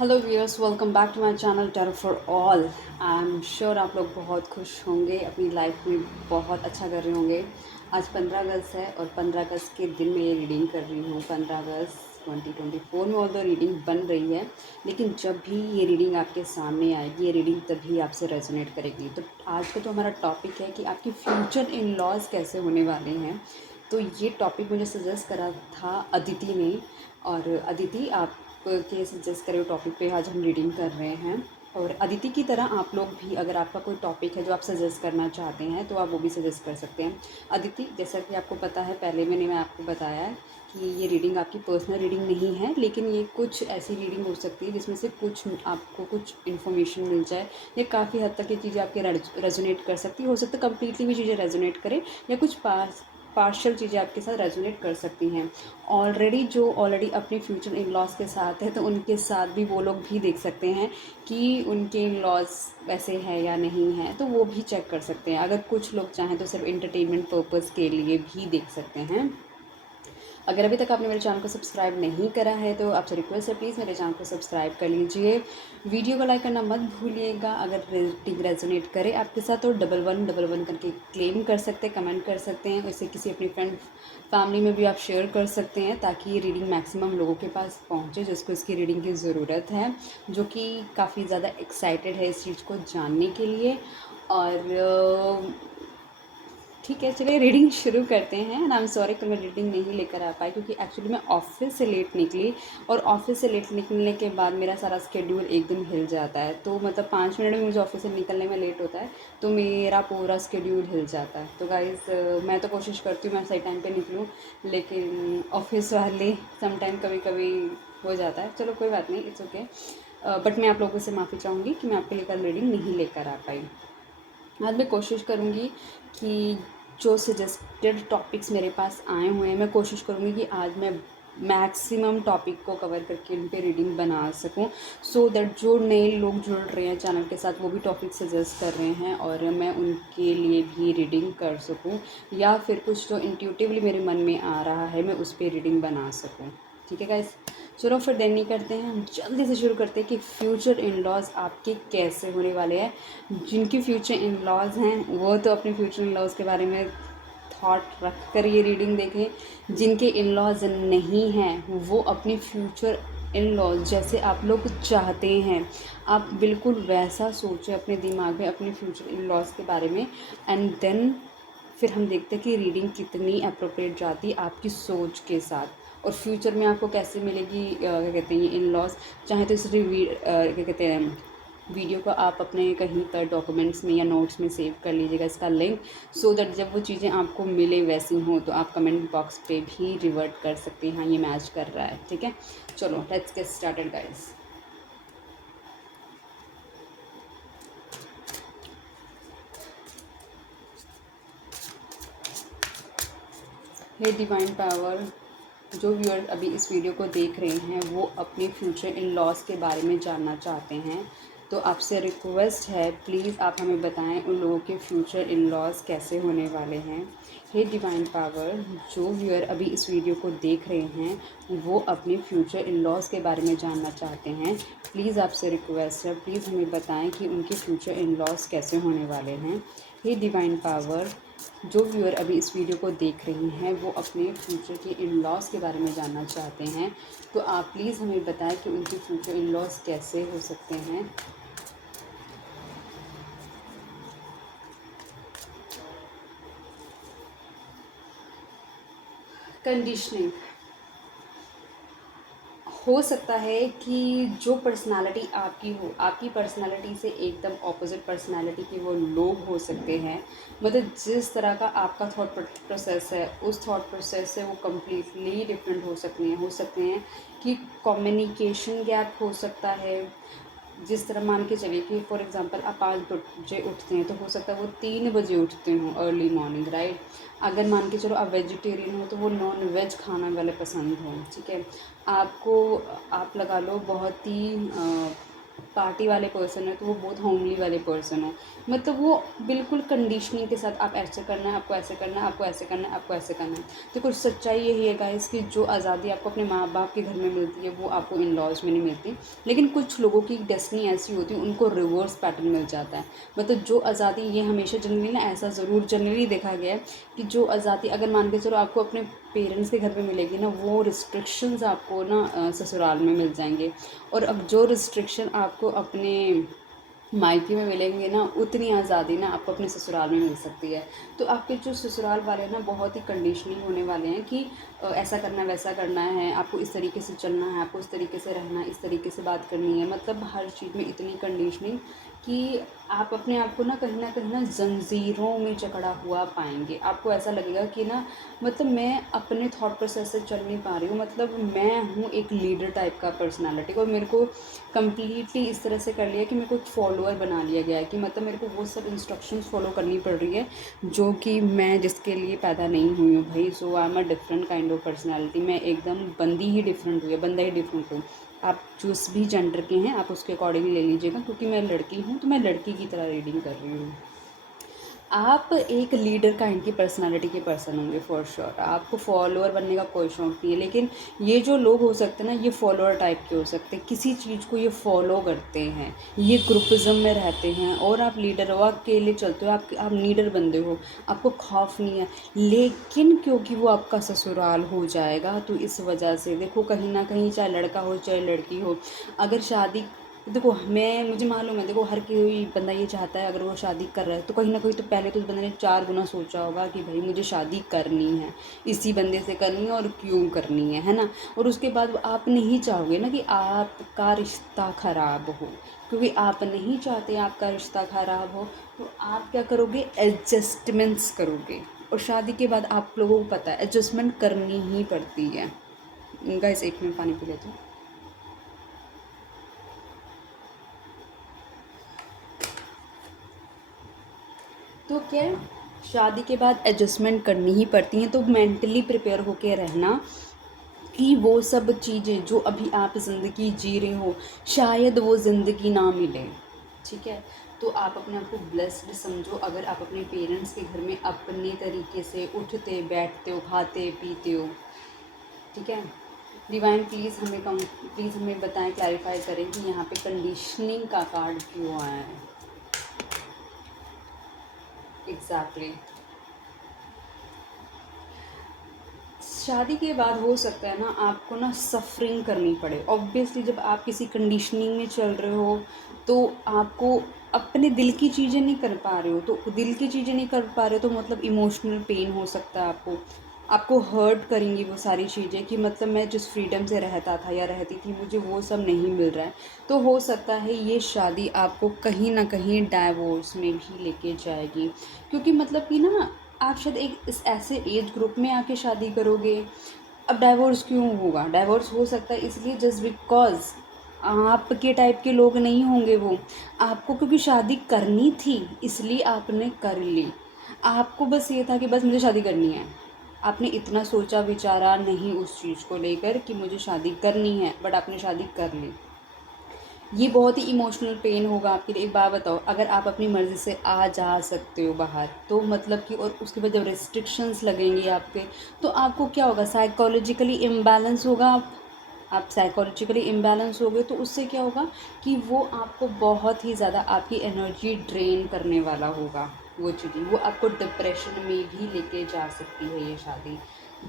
Hello viewers, welcome back to my channel tarot for all. I am sure आप लोग बहुत खुश होंगे, अपनी लाइफ में बहुत अच्छा कर रहे होंगे। आज 15 अगस्त है और 15 अगस्त के दिन मैं ये रीडिंग कर रही हूँ। 15 अगस्त 2024 में और तो रीडिंग बन रही है, लेकिन जब भी ये रीडिंग आपके सामने आएगी, ये रीडिंग तभी आपसे रेजोनेट करेगी। तो आज का जो हमारा टॉपिक है कि आपकी फ्यूचर इन लॉज कैसे होने वाले हैं, तो ये टॉपिक मुझे सजेस्ट करा था अदिति ने। और अदिति, आप के सजेस्ट करे हुए टॉपिक पे आज हम रीडिंग कर रहे हैं। और अदिति की तरह आप लोग भी, अगर आपका कोई टॉपिक है जो आप सजेस्ट करना चाहते हैं, तो आप वो भी सजेस्ट कर सकते हैं। अदिति, जैसा कि आपको पता है, पहले मैं आपको बताया है कि ये रीडिंग आपकी पर्सनल रीडिंग नहीं है, लेकिन ये कुछ ऐसी रीडिंग हो सकती है जिसमें से कुछ आपको कुछ इन्फॉर्मेशन मिल जाए। ये काफ़ी हद तक ये चीज़ें आपके रेजोनेट कर सकती है। हो सकता है कम्प्लीटली भी चीज़ें रेजोनेट करें, या कुछ पार्शियल चीज़ें आपके साथ रेजोनेट कर सकती हैं। ऑलरेडी अपने फ्यूचर इन लॉज के साथ है, तो उनके साथ भी वो लोग भी देख सकते हैं कि उनके इन लॉज वैसे हैं या नहीं हैं, तो वो भी चेक कर सकते हैं। अगर कुछ लोग चाहें तो सिर्फ इंटरटेनमेंट पर्पज़ के लिए भी देख सकते हैं। अगर अभी तक आपने मेरे चैनल को सब्सक्राइब नहीं करा है, तो आपसे रिक्वेस्ट है, प्लीज़ मेरे चैनल को सब्सक्राइब कर लीजिए। वीडियो को लाइक करना मत भूलिएगा। अगर रीडिंग रेजोनेट करे आपके साथ, तो 1111 करके क्लेम कर सकते हैं, कमेंट कर सकते हैं। इसे किसी अपनी फ्रेंड फैमिली में भी आप शेयर कर सकते हैं, ताकि ये रीडिंग मैक्सिमम लोगों के पास पहुँचे जिसको इसकी रीडिंग की ज़रूरत है, जो कि काफ़ी ज़्यादा एक्साइटेड है इस चीज़ को जानने के लिए। और ठीक है, चलिए रीडिंग शुरू करते हैं। एंड आई एम सॉरी कि मैं रीडिंग नहीं लेकर आ पाई, क्योंकि एक्चुअली मैं ऑफिस से लेट निकली, और ऑफिस से लेट निकलने के बाद मेरा सारा स्केड्यूल एकदम हिल जाता है। तो मतलब 5 मिनट में मुझे ऑफिस से निकलने में लेट होता है, तो मेरा पूरा स्केड्यूल हिल जाता है। तो गाइज़, मैं तो कोशिश करती हूँ मैं सही टाइम पर निकलूँ, लेकिन ऑफिस वाले समटाइम कभी कभी हो जाता है। चलो कोई बात नहीं, इट्स ओके। बट मैं आप लोगों से माफ़ी चाहूँगी कि मैं आपके लिए कल रीडिंग नहीं लेकर आ पाई। आज मैं कोशिश करूँगी कि जो सजेस्टेड टॉपिक्स मेरे पास आए हुए हैं, मैं कोशिश करूँगी कि आज मैं मैक्सिमम टॉपिक को कवर करके उन पे रीडिंग बना सकूं, सो दैट जो नए लोग जुड़ रहे हैं चैनल के साथ, वो भी टॉपिक सजेस्ट कर रहे हैं और मैं उनके लिए भी रीडिंग कर सकूं, या फिर कुछ जो इंट्यूटिवली मेरे मन में आ रहा है मैं उस पर रीडिंग बना सकूं। ठीक है गाइस, चलो फिर देर नहीं करते हैं, हम जल्दी से शुरू करते हैं कि फ्यूचर इन लॉज आपके कैसे होने वाले हैं। जिनके फ्यूचर इन लॉज हैं वो तो अपने फ्यूचर इन लॉज के बारे में थॉट रख कर ये रीडिंग देखें। जिनके इन लॉज नहीं हैं वो अपनी फ्यूचर इन लॉज जैसे आप लोग चाहते हैं, आप बिल्कुल वैसा सोचें अपने दिमाग में अपने फ्यूचर इन लॉज के बारे में। एंड देन फिर हम देखते हैं कि रीडिंग कितनी अप्रोप्रिएट जाती है आपकी सोच के साथ, और फ्यूचर में आपको कैसे मिलेगी क्या कहते हैं ये इन लॉज। चाहे तो इस क्या कहते हैं वीडियो को आप अपने कहीं पर डॉक्यूमेंट्स में या नोट्स में सेव कर लीजिएगा इसका लिंक, सो दैट जब वो चीज़ें आपको मिले वैसी हों तो आप कमेंट बॉक्स पे भी रिवर्ट कर सकते हैं, हाँ ये मैच कर रहा है। ठीक है, चलो let's get started guys. Hey divine power, जो व्यूअर अभी इस वीडियो को देख रहे हैं वो अपने फ्यूचर इन लॉज के बारे में जानना चाहते हैं, तो आपसे रिक्वेस्ट है, प्लीज़ आप हमें बताएं उन लोगों के फ्यूचर इन लॉज कैसे होने वाले हैं। हे डिवाइन पावर, जो व्यूअर अभी इस वीडियो को देख रहे हैं वो अपने फ्यूचर इन लॉज के बारे में जानना चाहते हैं, प्लीज़ आपसे रिक्वेस्ट है, प्लीज़ हमें बताएं कि उनके फ्यूचर इन लॉज कैसे होने वाले हैं। हे डिवाइन पावर, जो व्यूअर अभी इस वीडियो को देख रही हैं वो अपने फ्यूचर के इन लॉज के बारे में जानना चाहते हैं, तो आप प्लीज़ हमें बताएं कि उनके फ्यूचर इन लॉज कैसे हो सकते हैं। कंडीशनिंग हो सकता है कि जो पर्सनालिटी आपकी हो, आपकी पर्सनालिटी से एकदम ऑपोजिट पर्सनालिटी के वो लोग हो सकते हैं। मतलब जिस तरह का आपका थॉट प्रोसेस है, उस थॉट प्रोसेस से वो कम्प्लीटली डिफरेंट हो सकते हैं कि कम्युनिकेशन गैप हो सकता है। जिस तरह मान के चलिए कि फॉर एग्जांपल आप 5 बजे उठते हैं, तो हो सकता है वो 3 बजे उठते हों अर्ली मॉर्निंग, राइट। अगर मान के चलो आप वेजिटेरियन हो, तो वो नॉन वेज खाना वाले पसंद हों। ठीक है, आपको आप लगा लो बहुत ही पार्टी वाले पर्सन है तो वो बहुत होमली वाले पर्सन हो, मतलब वो बिल्कुल कंडीशनिंग के साथ आप ऐसे करना है, आपको ऐसे करना है, आपको ऐसे करना है, आपको ऐसे करना है। तो कुछ सच्चाई यही है गाइस कि जो आज़ादी आपको अपने माँ बाप के घर में मिलती है वो आपको इन लॉज में नहीं मिलती। लेकिन कुछ लोगों की डेस्टिनी ऐसी होती है, उनको रिवर्स पैटर्न मिल जाता है। मतलब जो आज़ादी, ये हमेशा जनरली ना ऐसा ज़रूर जनरली देखा गया है कि जो आज़ादी अगर मान के चलो आपको अपने पेरेंट्स के घर पे मिलेगी ना, वो रिस्ट्रिक्शंस आपको ना ससुराल में मिल जाएंगे। और अब जो रिस्ट्रिक्शन आपको अपने मायके में मिलेंगे ना, उतनी आज़ादी ना आपको अपने ससुराल में मिल सकती है। तो आपके जो ससुराल वाले हैं ना बहुत ही कंडीशनिंग होने वाले हैं कि ऐसा करना वैसा करना है, आपको इस तरीके से चलना है, आपको इस तरीके से रहना है, इस तरीके से बात करनी है। मतलब हर चीज़ में इतनी कंडीशनिंग कि आप अपने आप को ना कहीं ना जंजीरों में जकड़ा हुआ पाएंगे। आपको ऐसा लगेगा कि ना मतलब मैं अपने थॉट प्रोसेस से चल नहीं पा रही हूँ, मतलब मैं हूँ एक लीडर टाइप का पर्सनालिटी, और मेरे को कम्प्लीटली इस तरह से कर लिया कि मेरे को एक फॉलोअर बना लिया गया है कि मतलब मेरे को वो सब इंस्ट्रक्शंस फॉलो करनी पड़ रही है जो कि मैं जिसके लिए पैदा नहीं हुई हूँ भाई। So I am a different kind of personality. मैं एकदम बंदी ही डिफरेंट हुई है, बंदा ही डिफरेंट हूँ। आप जिस भी जेंडर के हैं आप उसके अकॉर्डिंग ले लीजिएगा, क्योंकि मैं लड़की हूँ तो मैं लड़की की तरह रीडिंग कर रही हूँ। आप एक लीडर काइंड की पर्सनालिटी के पर्सन होंगे फॉर श्योर। आपको फॉलोअर बनने का कोई शौक नहीं है, लेकिन ये जो लोग हो सकते हैं ना, ये फॉलोअर टाइप के हो सकते हैं, किसी चीज़ को ये फॉलो करते हैं, ये ग्रुपिज़म में रहते हैं। और आप लीडर हो, आप अकेले चलते हो, आप लीडर बंदे हो, आपको खौफ नहीं है। लेकिन क्योंकि वो आपका ससुराल हो जाएगा तो इस वजह से देखो कहीं ना कहीं, चाहे लड़का हो चाहे लड़की हो, अगर शादी, देखो मुझे मालूम है, देखो हर कोई बंदा ये चाहता है अगर वो शादी कर रहा है तो कहीं ना कहीं तो पहले तो उस बंदे ने 4 गुना सोचा होगा कि भाई मुझे शादी करनी है, इसी बंदे से करनी है और क्यों करनी है ना। और उसके बाद आप नहीं चाहोगे ना कि आपका रिश्ता ख़राब हो, क्योंकि आप नहीं चाहते आपका रिश्ता ख़राब हो। तो आप क्या करोगे, एडजस्टमेंट्स करोगे। और शादी के बाद आप लोगों को पता है एडजस्टमेंट करनी ही पड़ती है। गाइस 1 मिनट पानी पी लेते हो। तो क्या है, शादी के बाद एडजस्टमेंट करनी ही पड़ती हैं। तो मेंटली प्रिपेयर होके रहना कि वो सब चीज़ें जो अभी आप ज़िंदगी जी रहे हो शायद वो ज़िंदगी ना मिले। ठीक है, तो आप अपने आप को ब्लेस्ड समझो अगर आप अपने पेरेंट्स के घर में अपने तरीके से उठते बैठते हो, खाते पीते हो। ठीक है, डिवाइन प्लीज़ हमें बताएं, क्लैरिफाई करें कि यहाँ पे कंडीशनिंग का कार्ड क्यों आया है एग्जैक्टली। शादी के बाद हो सकता है ना आपको ना सफरिंग करनी पड़े। ऑब्वियसली जब आप किसी कंडीशनिंग में चल रहे हो तो आपको अपने दिल की चीज़ें नहीं कर पा रहे हो, तो दिल की चीज़ें नहीं कर पा रहे हो तो मतलब इमोशनल पेन हो सकता है आपको हर्ट करेंगी वो सारी चीज़ें कि मतलब मैं जिस फ्रीडम से रहता था या रहती थी मुझे वो सब नहीं मिल रहा है। तो हो सकता है ये शादी आपको कहीं ना कहीं डाइवोर्स में भी लेके जाएगी, क्योंकि मतलब कि ना आप शायद एक इस ऐसे एज ग्रुप में आके शादी करोगे। अब डाइवोर्स क्यों होगा, डाइवोर्स हो सकता है इसलिए जस्ट बिकॉज आपके टाइप के लोग नहीं होंगे वो। आपको क्योंकि शादी करनी थी इसलिए आपने कर ली। आपको बस ये था कि बस मुझे शादी करनी है, आपने इतना सोचा विचारा नहीं उस चीज़ को लेकर कि मुझे शादी करनी है, बट आपने शादी कर ली। ये बहुत ही इमोशनल पेन होगा आपके लिए। एक बात बताओ, अगर आप अपनी मर्ज़ी से आ जा सकते हो बाहर तो मतलब कि, और उसके बाद जब रिस्ट्रिक्शंस लगेंगी आप पे तो आपको क्या होगा, साइकोलॉजिकली इम्बैलेंस होगा। आप साइकोलॉजिकली इम्बैलेंस हो गए तो उससे क्या होगा कि वो आपको बहुत ही ज़्यादा आपकी एनर्जी ड्रेन करने वाला होगा। वो चीज़ें वो आपको डिप्रेशन में भी लेके जा सकती है ये शादी,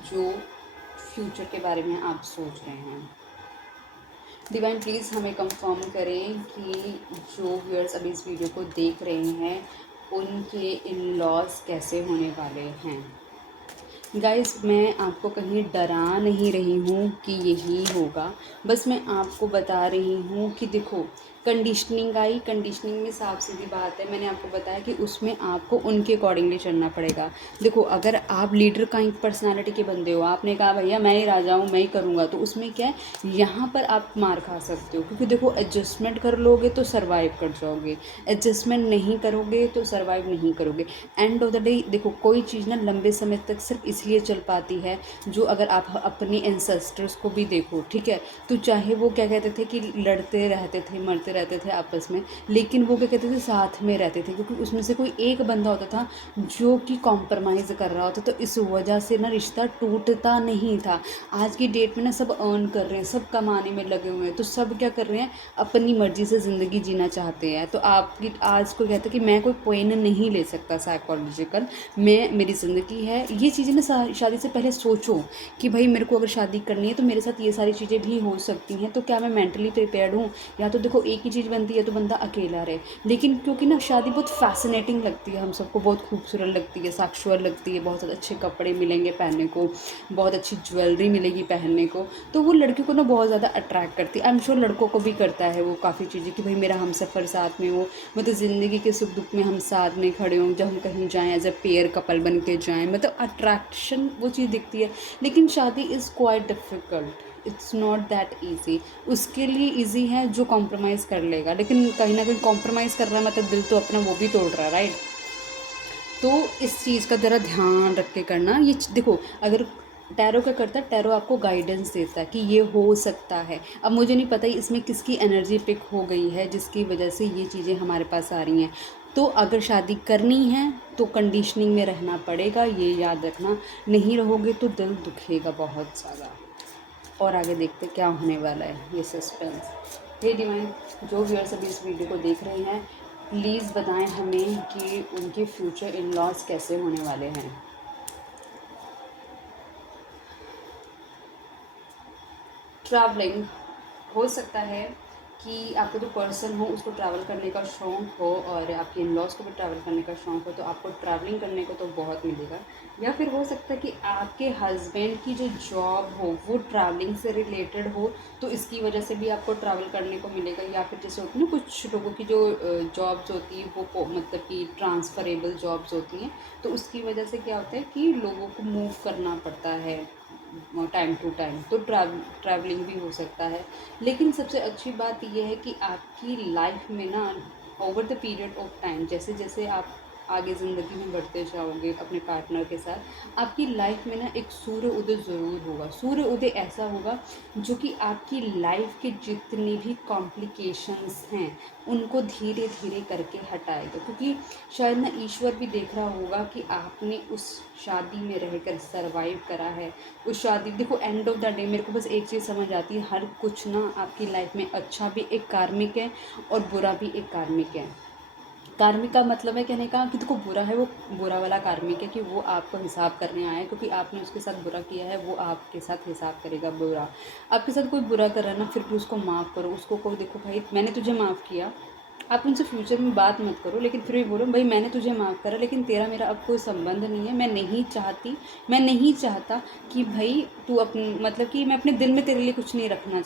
जो फ्यूचर के बारे में आप सोच रहे हैं। डिवाइन प्लीज़ हमें कंफर्म करें कि जो व्यूअर्स अभी इस वीडियो को देख रहे हैं उनके इन लॉस कैसे होने वाले हैं। गाइस मैं आपको कहीं डरा नहीं रही हूँ कि यही होगा, बस मैं आपको बता रही हूँ कि देखो कंडीशनिंग आई, कंडीशनिंग में साफ सीधी बात है, मैंने आपको बताया कि उसमें आपको उनके अकॉर्डिंगली चलना पड़ेगा। देखो अगर आप लीडर का पर्सनालिटी के बंदे हो, आपने कहा भैया मैं ही राजा हूँ मैं ही करूँगा, तो उसमें क्या है यहाँ पर आप मार खा सकते हो, क्योंकि देखो एडजस्टमेंट कर लोगे तो सर्वाइव कर जाओगे, एडजस्टमेंट नहीं करोगे तो सर्वाइव नहीं करोगे। एंड ऑफ द डे देखो कोई चीज़ ना लंबे समय तक सिर्फ इसलिए चल पाती है जो, अगर आप अपने एंसेस्टर्स को भी देखो ठीक है, तो चाहे वो क्या कहते थे कि लड़ते रहते थे मरते करते रहते थे आपस में, लेकिन वो क्या कहते थे, साथ में रहते थे, क्योंकि उसमें से कोई एक बंदा होता था जो कि कॉम्प्रोमाइज़ कर रहा होता, तो इस वजह से ना रिश्ता टूटता नहीं था। आज की डेट में ना सब अर्न कर रहे हैं, सब कमाने में लगे हुए हैं, तो सब क्या कर रहे हैं, अपनी मर्ज़ी से ज़िंदगी जीना चाहते हैं। तो आपकी आज को कहते हैं कि मैं कोई पेन नहीं ले सकता साइकोलॉजिकल, मैं मेरी ज़िंदगी है। ये चीज़ें ना शादी से पहले सोचो कि भाई मेरे को अगर शादी करनी है तो मेरे साथ ये सारी चीज़ें भी हो सकती हैं, तो क्या मैं मेंटली प्रिपेयर्ड हूँ। या तो देखो एक ही चीज़ बनती है तो बंदा अकेला रहे, लेकिन क्योंकि ना शादी बहुत फैसिनेटिंग लगती है, हम सबको बहुत खूबसूरत लगती है, सेक्सुअल लगती है, बहुत अच्छे कपड़े मिलेंगे पहनने को, बहुत अच्छी ज्वेलरी मिलेगी पहनने को, तो वो लड़कियों को ना बहुत ज़्यादा अट्रैक्ट करती है। आई एम श्योर लड़कों को भी करता है वो काफ़ी चीज़ें, कि भाई मेरा हमसफ़र साथ में हो, मतलब ज़िंदगी के सुख दुख में हम साथ में खड़े हों, जब हम कहीं जाएँ एज अ पेयर कपल बन के जाएँ, मतलब अट्रैक्शन वो चीज़ दिखती है। लेकिन शादी is quite difficult, it's not that easy. उसके लिए ईजी है जो कॉम्प्रोमाइज़ कर लेगा, लेकिन कहीं ना कहीं कॉम्प्रोमाइज़ कर रहा है मतलब दिल तो अपना वो भी तोड़ रहा है, राइट। तो इस चीज़ का ज़रा ध्यान रख के करना। ये देखो, अगर टैरो क्या करता है, टैरो आपको गाइडेंस देता है कि ये हो सकता है। अब मुझे नहीं पता इसमें किसकी एनर्जी पिक हो गई है जिसकी वजह से ये चीज़ें हमारे पास आ रही हैं। तो अगर शादी करनी है तो कंडीशनिंग में रहना पड़ेगा, ये याद रखना। नहीं रहोगे तो दिल दुखेगा बहुत ज़्यादा। और आगे देखते क्या होने वाला है, ये सस्पेंस। हे डिवाइन, जो व्यूअर्स अभी इस वीडियो को देख रहे हैं, प्लीज़ बताएं हमें कि उनके फ्यूचर इन लॉज कैसे होने वाले हैं। ट्रैवलिंग हो सकता है कि आपको जो पर्सन हो उसको ट्रैवल करने का शौक़ हो, और आपके इन लॉज को भी ट्रैवल करने का शौक़ हो, तो आपको ट्रैवलिंग करने को तो बहुत मिलेगा। या फिर हो सकता है कि आपके हस्बैंड की जो जॉब हो वो ट्रैवलिंग से रिलेटेड हो, तो इसकी वजह से भी आपको ट्रैवल करने को मिलेगा। या फिर जैसे होती है ना कुछ लोगों की जो जॉब्स होती है वो मतलब कि ट्रांसफरेबल जॉब्स होती हैं, तो उसकी वजह से क्या होता है कि लोगों को मूव करना पड़ता है टाइम टू टाइम, तो ट्रैवलिंग भी हो सकता है। लेकिन सबसे अच्छी बात यह है कि आपकी लाइफ में ना over the period of time, जैसे जैसे आप आगे ज़िंदगी में बढ़ते जाओगे अपने पार्टनर के साथ, आपकी लाइफ में ना एक सूर्य उदय ज़रूर होगा। सूर्य उदय ऐसा होगा जो कि आपकी लाइफ के जितने भी कॉम्प्लिकेशंस हैं उनको धीरे धीरे करके हटाएगा, क्योंकि शायद ना ईश्वर भी देख रहा होगा कि आपने उस शादी में रहकर सरवाइव करा है। उस शादी, देखो एंड ऑफ द डे मेरे को बस एक चीज़ समझ आती है, हर कुछ ना आपकी लाइफ में अच्छा भी एक कार्मिक है और बुरा भी एक कार्मिक है। कार्मिक का मतलब है कहने का कि देखो बुरा है वो बुरा वाला कार्मिक है, कि वो आपको हिसाब करने आया है, क्योंकि आपने उसके साथ बुरा किया है, वो आपके साथ हिसाब करेगा बुरा। आपके साथ कोई बुरा कर रहा है ना, फिर भी उसको माफ़ करो, उसको कहो देखो भाई मैंने तुझे माफ़ किया, आप उनसे फ्यूचर में बात मत करो, लेकिन फिर भी बोलो भाई मैंने तुझे माफ़ करा, लेकिन तेरा मेरा अब कोई संबंध नहीं है, मैं नहीं चाहता कि भाई तू मतलब कि मैं अपने दिल में तेरे लिए कुछ नहीं रखना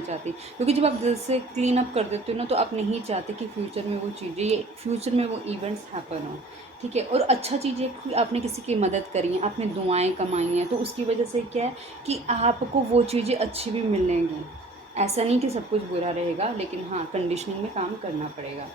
चाहती, क्योंकि जब आप दिल से क्लीन अप कर देते हो ना, तो आप नहीं चाहते कि फ्यूचर में वो चीज़ें, ये फ्यूचर में वो इवेंट्स हैपन हो, ठीक है। और अच्छा चीज़ है कि आपने किसी की मदद करी है, आपने दुआएं कमाई हैं, तो उसकी वजह से क्या है कि आपको वो चीज़ें अच्छी भी मिलेंगी। ऐसा नहीं कि सब कुछ बुरा रहेगा, लेकिन हाँ कंडीशनिंग में काम करना पड़ेगा।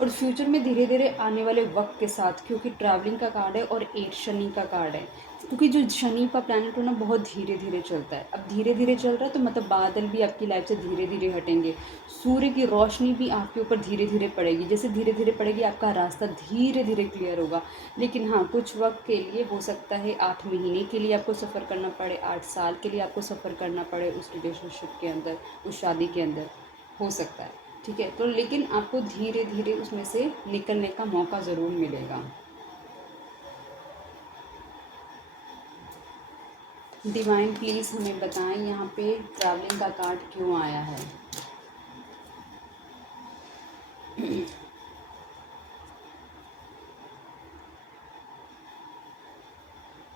और फ्यूचर में धीरे धीरे आने वाले वक्त के साथ, क्योंकि ट्रैवलिंग का कार्ड है और 8 शनि का कार्ड है, क्योंकि जो शनि का प्लैनेट हो ना बहुत धीरे धीरे चलता है, अब धीरे धीरे चल रहा है तो मतलब बादल भी आपकी लाइफ से धीरे धीरे हटेंगे, सूर्य की रोशनी भी आपके ऊपर धीरे धीरे पड़ेगी, जैसे धीरे धीरे पड़ेगी आपका रास्ता धीरे धीरे क्लियर होगा। लेकिन हाँ कुछ वक्त के लिए हो सकता है 8 महीने के लिए आपको सफ़र करना पड़े, 8 साल के लिए आपको सफ़र करना पड़े उस रिलेशनशिप के अंदर, उस शादी के अंदर, हो सकता है, ठीक है। तो लेकिन आपको धीरे धीरे उसमें से निकलने का मौका ज़रूर मिलेगा। डिवाइन प्लीज़ हमें बताएं यहाँ पे ट्रैवलिंग का कार्ड क्यों आया है।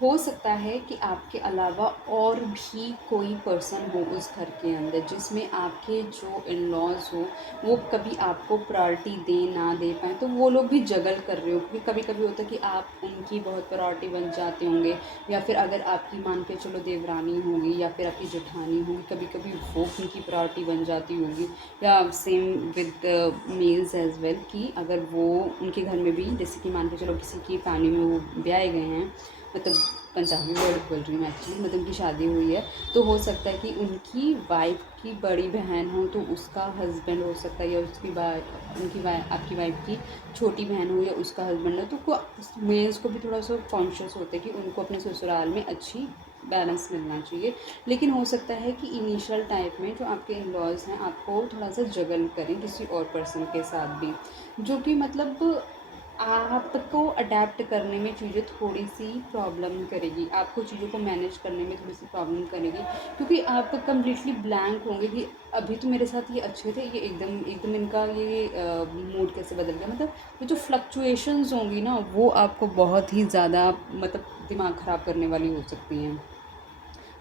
हो सकता है कि आपके अलावा और भी कोई पर्सन हो उस घर के अंदर, जिसमें आपके जो इन लॉज हो वो कभी आपको प्रायोरिटी दे ना दे पाएँ, तो वो लोग भी जगल कर रहे हो, क्योंकि कभी कभी होता है कि आप उनकी बहुत प्रायोरिटी बन जाते होंगे, या फिर अगर आपकी मान के चलो देवरानी होगी या फिर आपकी जेठानी होगी, कभी कभी वो उनकी प्रायोरिटी बन जाती होगी, या same with males as well, कि अगर वो उनके घर में भी जैसे कि मान के चलो किसी की फैमिली में वो ब्याए गए हैं, मतलब पंजाबी वर्ड बोल रही हूँ एक्चुअली, मतलब उनकी शादी हुई है, तो हो सकता है कि उनकी वाइफ की बड़ी बहन हो तो उसका हस्बैंड हो सकता है, या उसकी उनकी आपकी वाइफ की छोटी बहन हो या उसका हस्बैंड हो, तो को मेल्स को भी थोड़ा सा कॉन्शियस होता है कि उनको अपने ससुराल में अच्छी बैलेंस मिलना चाहिए। लेकिन हो सकता है कि इनिशियल टाइम में जो आपके इन लॉज़ हैं आपको थोड़ा सा जगल करें किसी और पर्सन के साथ भी, जो कि मतलब आपको अडेप्ट करने में चीज़ें थोड़ी सी प्रॉब्लम करेगी, आपको चीज़ों को मैनेज करने में थोड़ी सी प्रॉब्लम करेगी, क्योंकि आप कम्प्लीटली ब्लैंक होंगे कि अभी तो मेरे साथ ये अच्छे थे, ये एकदम एकदम इनका ये मूड कैसे बदल गया। मतलब ये जो फ्लक्चुएशंस होंगी ना वो आपको बहुत ही ज़्यादा मतलब दिमाग ख़राब करने वाली हो सकती हैं।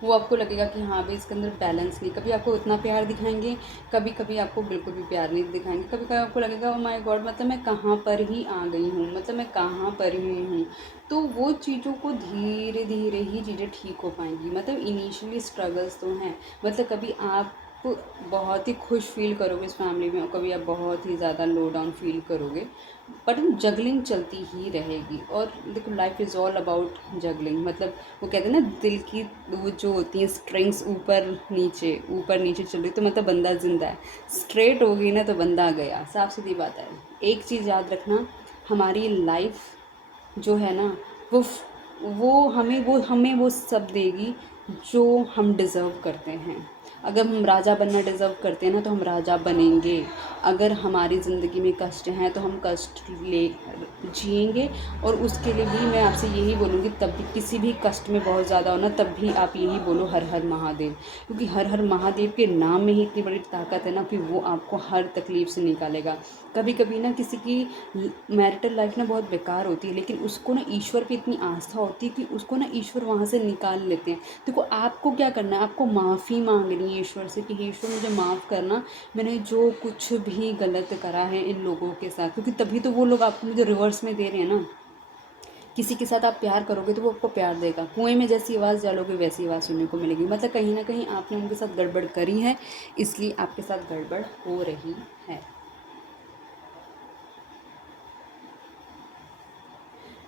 वो आपको लगेगा कि हाँ भाई इसके अंदर बैलेंस नहीं, कभी आपको इतना प्यार दिखाएंगे, कभी कभी आपको बिल्कुल भी प्यार नहीं दिखाएंगे, कभी कभी आपको लगेगा ओ माय गॉड मतलब मैं कहाँ पर ही आ गई हूँ, मतलब मैं कहाँ पर ही हूँ। तो वो चीज़ों को धीरे धीरे ही चीज़ें ठीक हो पाएंगी। मतलब इनिशियली स्ट्रगल्स तो हैं, मतलब कभी आप बहुत ही खुश फील करोगे इस फैमिली में और कभी आप बहुत ही ज़्यादा लो डाउन फील करोगे, बट जगलिंग चलती ही रहेगी। और देखो life is all about juggling. मतलब वो कहते हैं ना दिल की वो जो होती हैं स्ट्रिंग्स ऊपर नीचे चल रही तो मतलब बंदा ज़िंदा है, स्ट्रेट होगी ना तो बंदा गया, साफ सीधी बात है। एक चीज़ याद रखना, हमारी लाइफ जो है ना वो वो हमें वो सब देगी जो हम डिज़र्व करते हैं। अगर हम राजा बनना डिज़र्व करते हैं ना तो हम राजा बनेंगे। अगर हमारी ज़िंदगी में कष्ट हैं तो हम कष्ट ले जिएंगे। और उसके लिए भी मैं आपसे यही बोलूँगी, तब भी किसी भी कष्ट में बहुत ज़्यादा हो ना तब भी आप यही बोलो हर हर महादेव, क्योंकि हर हर महादेव के नाम में ही इतनी बड़ी ताकत है ना कि वो आपको हर तकलीफ़ से निकालेगा। कभी कभी ना किसी की मैरिटल लाइफ ना बहुत बेकार होती है, लेकिन उसको ना ईश्वर पे इतनी आस्था होती है कि उसको ना ईश्वर वहाँ से निकाल लेते हैं। देखो आपको क्या करना है, आपको माफ़ी मांगनी है ईश्वर से कि हे ईश्वर मुझे माफ़ करना, मैंने जो कुछ भी गलत करा है इन लोगों के साथ, क्योंकि तभी तो वो लोग आपको मुझे रिवर्स में दे रहे हैं ना। किसी के साथ आप प्यार करोगे तो वो आपको प्यार देगा, कुएं में जैसी आवाज़ डालोगे वैसी आवाज़ सुनने को मिलेगी। मतलब कहीं ना कहीं आपने उनके साथ गड़बड़ करी है, इसलिए आपके साथ गड़बड़ हो रही है।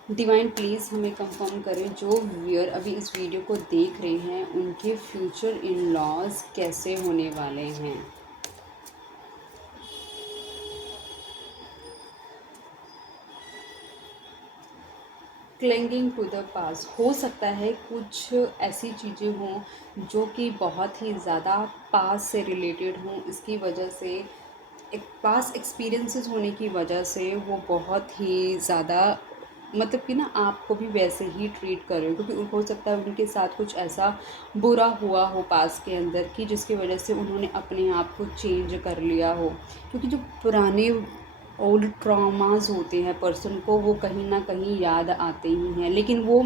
डिवाइन प्लीज़ हमें कंफर्म करें जो व्यूअर अभी इस वीडियो को देख रहे हैं उनके फ्यूचर इन लॉज कैसे होने वाले हैं। क्लिंगिंग टू द पास, हो सकता है कुछ ऐसी चीज़ें हों जो कि बहुत ही ज़्यादा पास से रिलेटेड हों, इसकी वजह से एक पास एक्सपीरियंसेस होने की वजह से वो बहुत ही ज़्यादा मतलब कि ना आपको भी वैसे ही ट्रीट कर रहे हो, क्योंकि हो सकता है उनके साथ कुछ ऐसा बुरा हुआ हो पास के अंदर कि जिसकी वजह से उन्होंने अपने आप को चेंज कर लिया हो। क्योंकि जो पुराने ओल्ड ट्रॉमास होते हैं पर्सन को वो कहीं ना कहीं याद आते ही हैं, लेकिन वो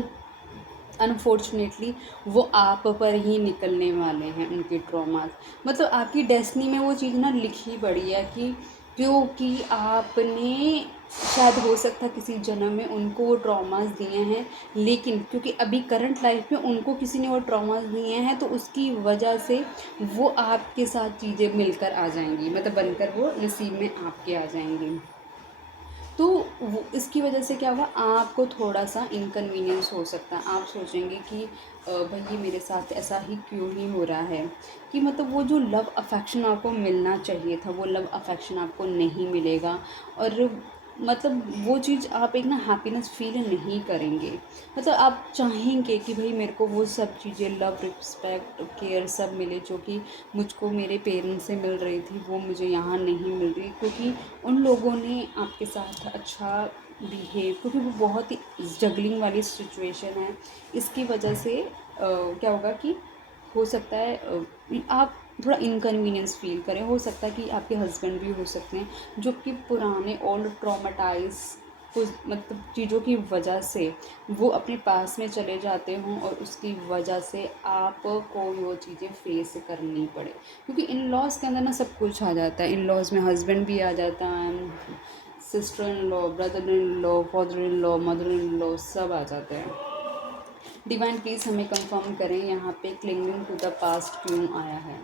अनफॉर्चुनेटली वो आप पर ही निकलने वाले हैं उनके ट्रॉमास। मतलब आपकी डेस्टिनी में वो चीज़ ना लिखी पड़ी है कि क्योंकि आपने शायद हो सकता है किसी जन्म में उनको वो ट्रॉमास दिए हैं, लेकिन क्योंकि अभी करंट लाइफ में उनको किसी ने वो ट्रॉमास दिए हैं तो उसकी वजह से वो आपके साथ चीज़ें मिलकर आ जाएंगी, मतलब बनकर वो नसीब में आपके आ जाएंगी। तो वो इसकी वजह से क्या होगा, आपको थोड़ा सा इनकन्वीनियंस हो सकता है। आप सोचेंगे कि भाई ये मेरे साथ ऐसा ही क्यों ही हो रहा है, कि मतलब वो जो लव अफेक्शन आपको मिलना चाहिए था वो लव अफेक्शन आपको नहीं मिलेगा। और मतलब वो चीज़ आप एक ना हैप्पीनेस फील नहीं करेंगे। मतलब आप चाहेंगे कि भाई मेरे को वो सब चीज़ें लव रिस्पेक्ट केयर सब मिले जो कि मुझको मेरे पेरेंट्स से मिल रही थी, वो मुझे यहाँ नहीं मिल रही, क्योंकि उन लोगों ने आपके साथ अच्छा बिहेव, क्योंकि वो बहुत ही जगलिंग वाली सिचुएशन है। इसकी वजह से क्या होगा कि हो सकता है आप थोड़ा इनकन्वीनियंस फील करें। हो सकता है कि आपके हस्बैंड भी हो सकते हैं जो कि पुराने ओल्ड ट्रॉमाटाइज कुछ मतलब चीज़ों की वजह से वो अपने पास में चले जाते हों और उसकी वजह से आपको वो चीज़ें फेस करनी पड़े। क्योंकि इन लॉज के अंदर ना सब कुछ आ जाता है, इन लॉज में हस्बैंड भी आ जाता है, sister in law, brother in law, father in law, mother in law सब आ जाते हैं। डिवाइन प्लीज़ हमें कंफर्म करें यहाँ पे क्लिंगिंग टू द पास्ट क्यों आया है।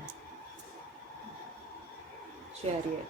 चैरियट,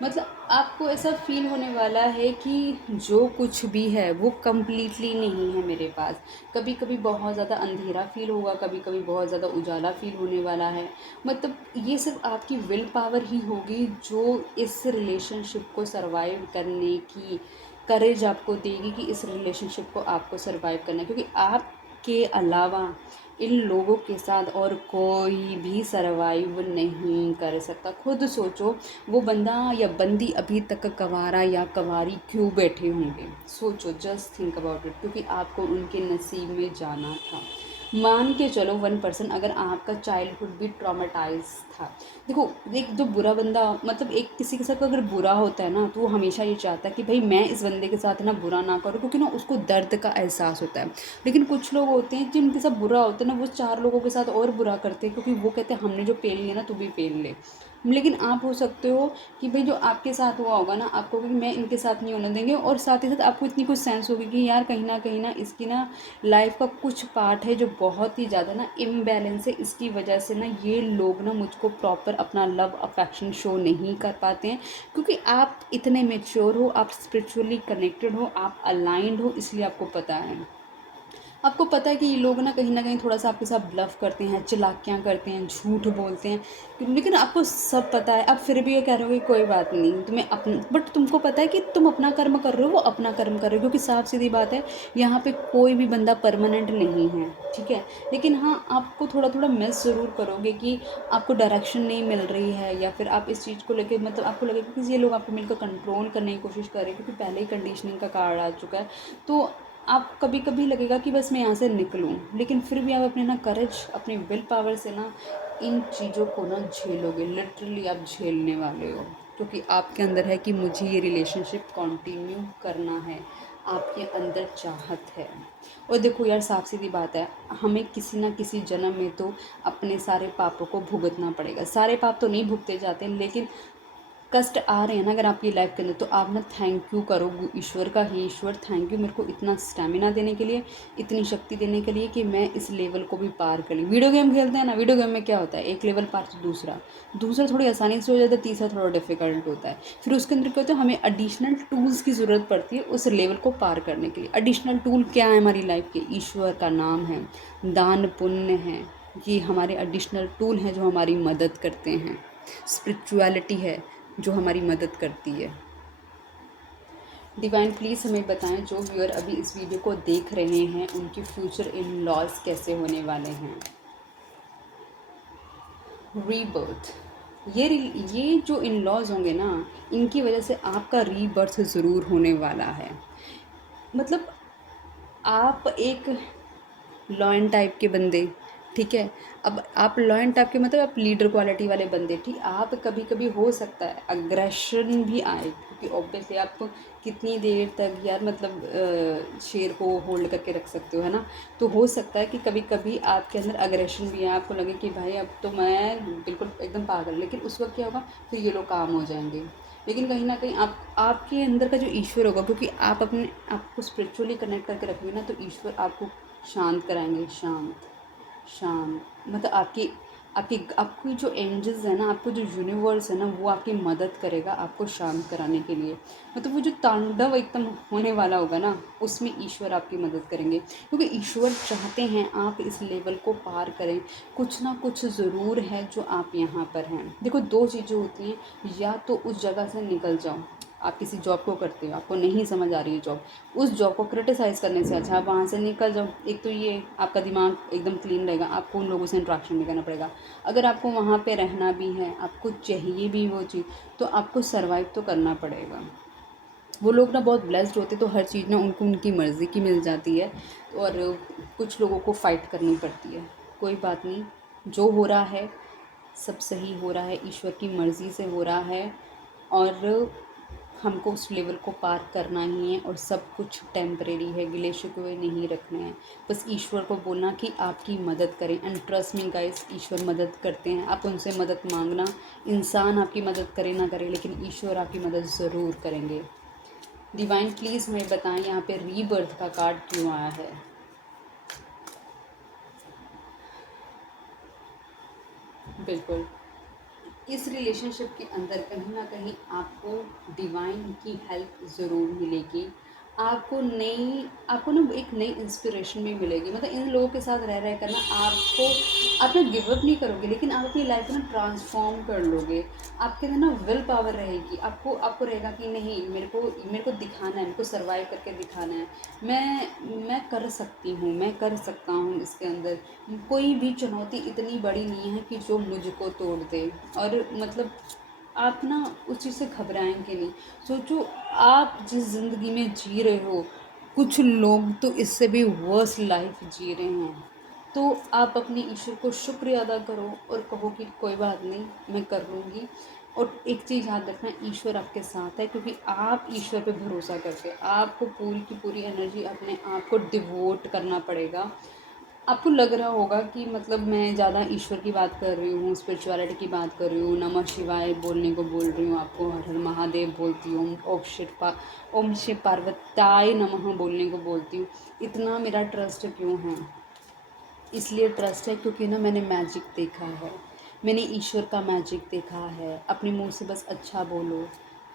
मतलब आपको ऐसा फ़ील होने वाला है कि जो कुछ भी है वो कंप्लीटली नहीं है मेरे पास। कभी कभी बहुत ज़्यादा अंधेरा फ़ील होगा, कभी कभी बहुत ज़्यादा उजाला फ़ील होने वाला है। मतलब ये सिर्फ आपकी विल पावर ही होगी जो इस रिलेशनशिप को सरवाइव करने की करेज आपको देगी, कि इस रिलेशनशिप को आपको सरवाइव करना है, क्योंकि आपके अलावा इन लोगों के साथ और कोई भी सरवाइव नहीं कर सकता। खुद सोचो, वो बंदा या बंदी अभी तक कवारा या कवारी क्यों बैठे होंगे? सोचो, जस्ट थिंक अबाउट इट, क्योंकि आपको उनके नसीब में जाना था। मान के चलो 1% अगर आपका चाइल्डहुड भी ट्रॉमेटाइज था। देखो, एक जो बुरा बंदा, मतलब एक किसी के साथ अगर बुरा होता है ना, तो वो हमेशा ये चाहता है कि भाई मैं इस बंदे के साथ ना बुरा ना करूँ, क्योंकि ना उसको दर्द का एहसास होता है। लेकिन कुछ लोग होते हैं जिनके साथ बुरा होता है ना, वो 4 लोगों के साथ और बुरा करते हैं, क्योंकि वो कहते हैं हमने जो पेल लिया ना, तू भी पेल ले। लेकिन आप हो सकते हो कि भाई जो आपके साथ हुआ होगा ना, आपको कि मैं इनके साथ नहीं होने देंगे, और साथ ही साथ आपको इतनी कुछ सेंस होगी कि यार कहीं ना इसकी ना लाइफ का कुछ पार्ट है जो बहुत ही ज़्यादा ना इम्बैलेंस है। इसकी वजह से ना ये लोग ना मुझको प्रॉपर अपना लव अफेक्शन शो नहीं कर पाते हैं, क्योंकि आप इतने मेच्योर हो, आप स्पिरिचुअली कनेक्टेड हो, आप अलाइंड हो, इसलिए आपको पता है। आपको पता है कि ये लोग ना कहीं थोड़ा-सा आपके साथ ब्लफ़ करते हैं, चालाकियाँ करते हैं, झूठ बोलते हैं, लेकिन आपको सब पता है। आप फिर भी ये कह रहे हो कि कोई बात नहीं, तुम्हें बट तुमको पता है कि तुम अपना कर्म कर रहे हो, वो अपना कर्म कर रहे हो, क्योंकि साफ-सीधी बात है, यहाँ पे कोई भी बंदा परमानेंट नहीं है, ठीक है? लेकिन हाँ, आपको थोड़ा-थोड़ा मिस ज़रूर करोगे कि आपको डायरेक्शन नहीं मिल रही है, या फिर आप इस चीज़ को लेके मतलब आपको लगेगा कि ये लोग आपको मिलकर कंट्रोल करने की कोशिश कर रहे हैं, क्योंकि पहले ही कंडीशनिंग का कार्ड आ चुका है। तो आप कभी कभी लगेगा कि बस मैं यहाँ से निकलूँ, लेकिन फिर भी आप अपने ना करेज, अपनी विल पावर से ना इन चीज़ों को ना झेलोगे। लिटरली आप झेलने वाले हो, क्योंकि आपके अंदर है कि मुझे ये रिलेशनशिप कंटिन्यू करना है। आपके अंदर चाहत है। और देखो यार, साफ सीधी बात है, हमें किसी ना किसी जन्म में तो अपने सारे पापों को भुगतना पड़ेगा। सारे पाप तो नहीं भुगते जाते, लेकिन कष्ट आ रहे हैं ना अगर आपकी लाइफ के अंदर, तो आप ना थैंक यू करो ईश्वर का। ही ईश्वर, थैंक यू मेरे को इतना स्टेमिना देने के लिए, इतनी शक्ति देने के लिए कि मैं इस लेवल को भी पार कर ली। वीडियो गेम खेलते हैं ना, वीडियो गेम में क्या होता है, एक लेवल पार तो दूसरा, दूसरा थोड़ी आसानी से हो जाता है, तीसरा थोड़ा डिफिकल्ट होता है। फिर उसके अंदर क्या होता है, हमें एडिशनल टूल्स की ज़रूरत पड़ती है उस लेवल को पार करने के लिए। एडिशनल टूल क्या है हमारी लाइफ के? ईश्वर का नाम है, दान पुण्य है, ये हमारे एडिशनल टूल हैं जो हमारी मदद करते हैं। स्पिरिचुअलिटी है जो हमारी मदद करती है। डिवाइन प्लीज़ हमें बताएं, जो व्यूअर अभी इस वीडियो को देख रहे हैं, उनके फ्यूचर इन लॉज कैसे होने वाले हैं। रीबर्थ, ये जो इन लॉज होंगे ना, इनकी वजह से आपका रीबर्थ ज़रूर होने वाला है। मतलब आप एक लॉयन टाइप के बंदे, ठीक है? अब आप लॉयन टाइप के मतलब आप लीडर क्वालिटी वाले बंदे, ठीक? आप कभी कभी हो सकता है अग्रेशन भी आए, क्योंकि ऑब्वियसली आप कितनी देर तक यार मतलब शेर को होल्ड करके रख सकते हो, है ना? तो हो सकता है कि कभी कभी आपके अंदर अग्रेशन भी आए, आपको लगे कि भाई अब तो मैं बिल्कुल एकदम पागल, लेकिन उस वक्त क्या होगा, फिर ये लोग काम हो जाएंगे। लेकिन कहीं ना कहीं आपके अंदर का जो ईश्वर होगा, क्योंकि आप अपने आपको स्पिरिचुअली कनेक्ट करके रखेंगे ना, तो ईश्वर आपको शांत कराएंगे। शांत, शांत, मतलब आपकी आपकी आपकी जो एंजल्स है ना, आपको जो यूनिवर्स है ना, वो आपकी मदद करेगा आपको शांत कराने के लिए। मतलब वो जो तांडव एकदम होने वाला होगा ना, उसमें ईश्वर आपकी मदद करेंगे, क्योंकि ईश्वर चाहते हैं आप इस लेवल को पार करें। कुछ ना कुछ ज़रूर है जो आप यहाँ पर हैं। देखो, दो चीज़ें होती हैं, या तो उस जगह से निकल जाओ। आप किसी जॉब को करते हो, आपको नहीं समझ आ रही है जॉब, उस जॉब को क्रिटिसाइज़ करने से अच्छा आप वहाँ से निकल जाओ। एक तो ये आपका दिमाग एकदम क्लीन रहेगा, आपको उन लोगों से इंट्रैक्शन नहीं करना पड़ेगा। अगर आपको वहाँ पे रहना भी है, आपको चाहिए भी वो चीज़, तो आपको सर्वाइव तो करना पड़ेगा। वो लोग ना बहुत ब्लेस्ड होते, तो हर चीज़ ना उनको उनकी मर्ज़ी की मिल जाती है, और कुछ लोगों को फ़ाइट करनी पड़ती है। कोई बात नहीं, जो हो रहा है सब सही हो रहा है, ईश्वर की मर्ज़ी से हो रहा है, और हमको उस लेवल को पार करना ही है, और सब कुछ टेम्परेरी है, गिले शिकवे नहीं रखने हैं। बस ईश्वर को बोलना कि आपकी मदद करें, एंड ट्रस्ट मी गाइस, ईश्वर मदद करते हैं। आप उनसे मदद मांगना, इंसान आपकी मदद करे ना करे, लेकिन ईश्वर आपकी मदद ज़रूर करेंगे। डिवाइन प्लीज़ हमें बताएं, यहाँ पे रीबर्थ का कार्ड क्यों आया है? बिल्कुल, इस रिलेशनशिप के अंदर कहीं ना कहीं आपको डिवाइन की हेल्प ज़रूर मिलेगी। आपको ना एक नई इंस्पिरेशन भी मिलेगी। मतलब इन लोगों के साथ रह कर ना आप ना गिव अप नहीं करोगे, लेकिन आप अपनी लाइफ को ना ट्रांसफॉर्म कर लोगे। आपके अंदर ना विल पावर रहेगी। आपको आपको रहेगा कि नहीं, मेरे को दिखाना है, मेरे को सर्वाइव करके दिखाना है। मैं कर सकती हूँ, मैं कर सकता हूँ। इसके अंदर कोई भी चुनौती इतनी बड़ी नहीं है कि जो मुझको तोड़ दे। और मतलब आप ना उस चीज़ से घबराएंगे नहीं। सोचो, आप जिस ज़िंदगी में जी रहे हो, कुछ लोग तो इससे भी वर्स लाइफ जी रहे हैं। तो आप अपने ईश्वर को शुक्र अदा करो और कहो कि कोई बात नहीं, मैं कर लूँगी। और एक चीज़ याद रखना, ईश्वर आपके साथ है, क्योंकि आप ईश्वर पे भरोसा करके आपको पूरी की पूरी एनर्जी अपने आप को डिवोट करना पड़ेगा। आपको लग रहा होगा कि मतलब मैं ज़्यादा ईश्वर की बात कर रही हूँ, स्पिरिचुअलिटी की बात कर रही हूँ, नमः शिवाय बोलने को बोल रही हूँ, आपको हर हर महादेव बोलती हूँ, ओम शिव पार्वताय नमः बोलने को बोलती हूँ। इतना मेरा ट्रस्ट क्यों है? इसलिए ट्रस्ट है क्योंकि ना मैंने मैजिक देखा है। मैंने ईश्वर का मैजिक देखा है। अपने मुंह से बस अच्छा बोलो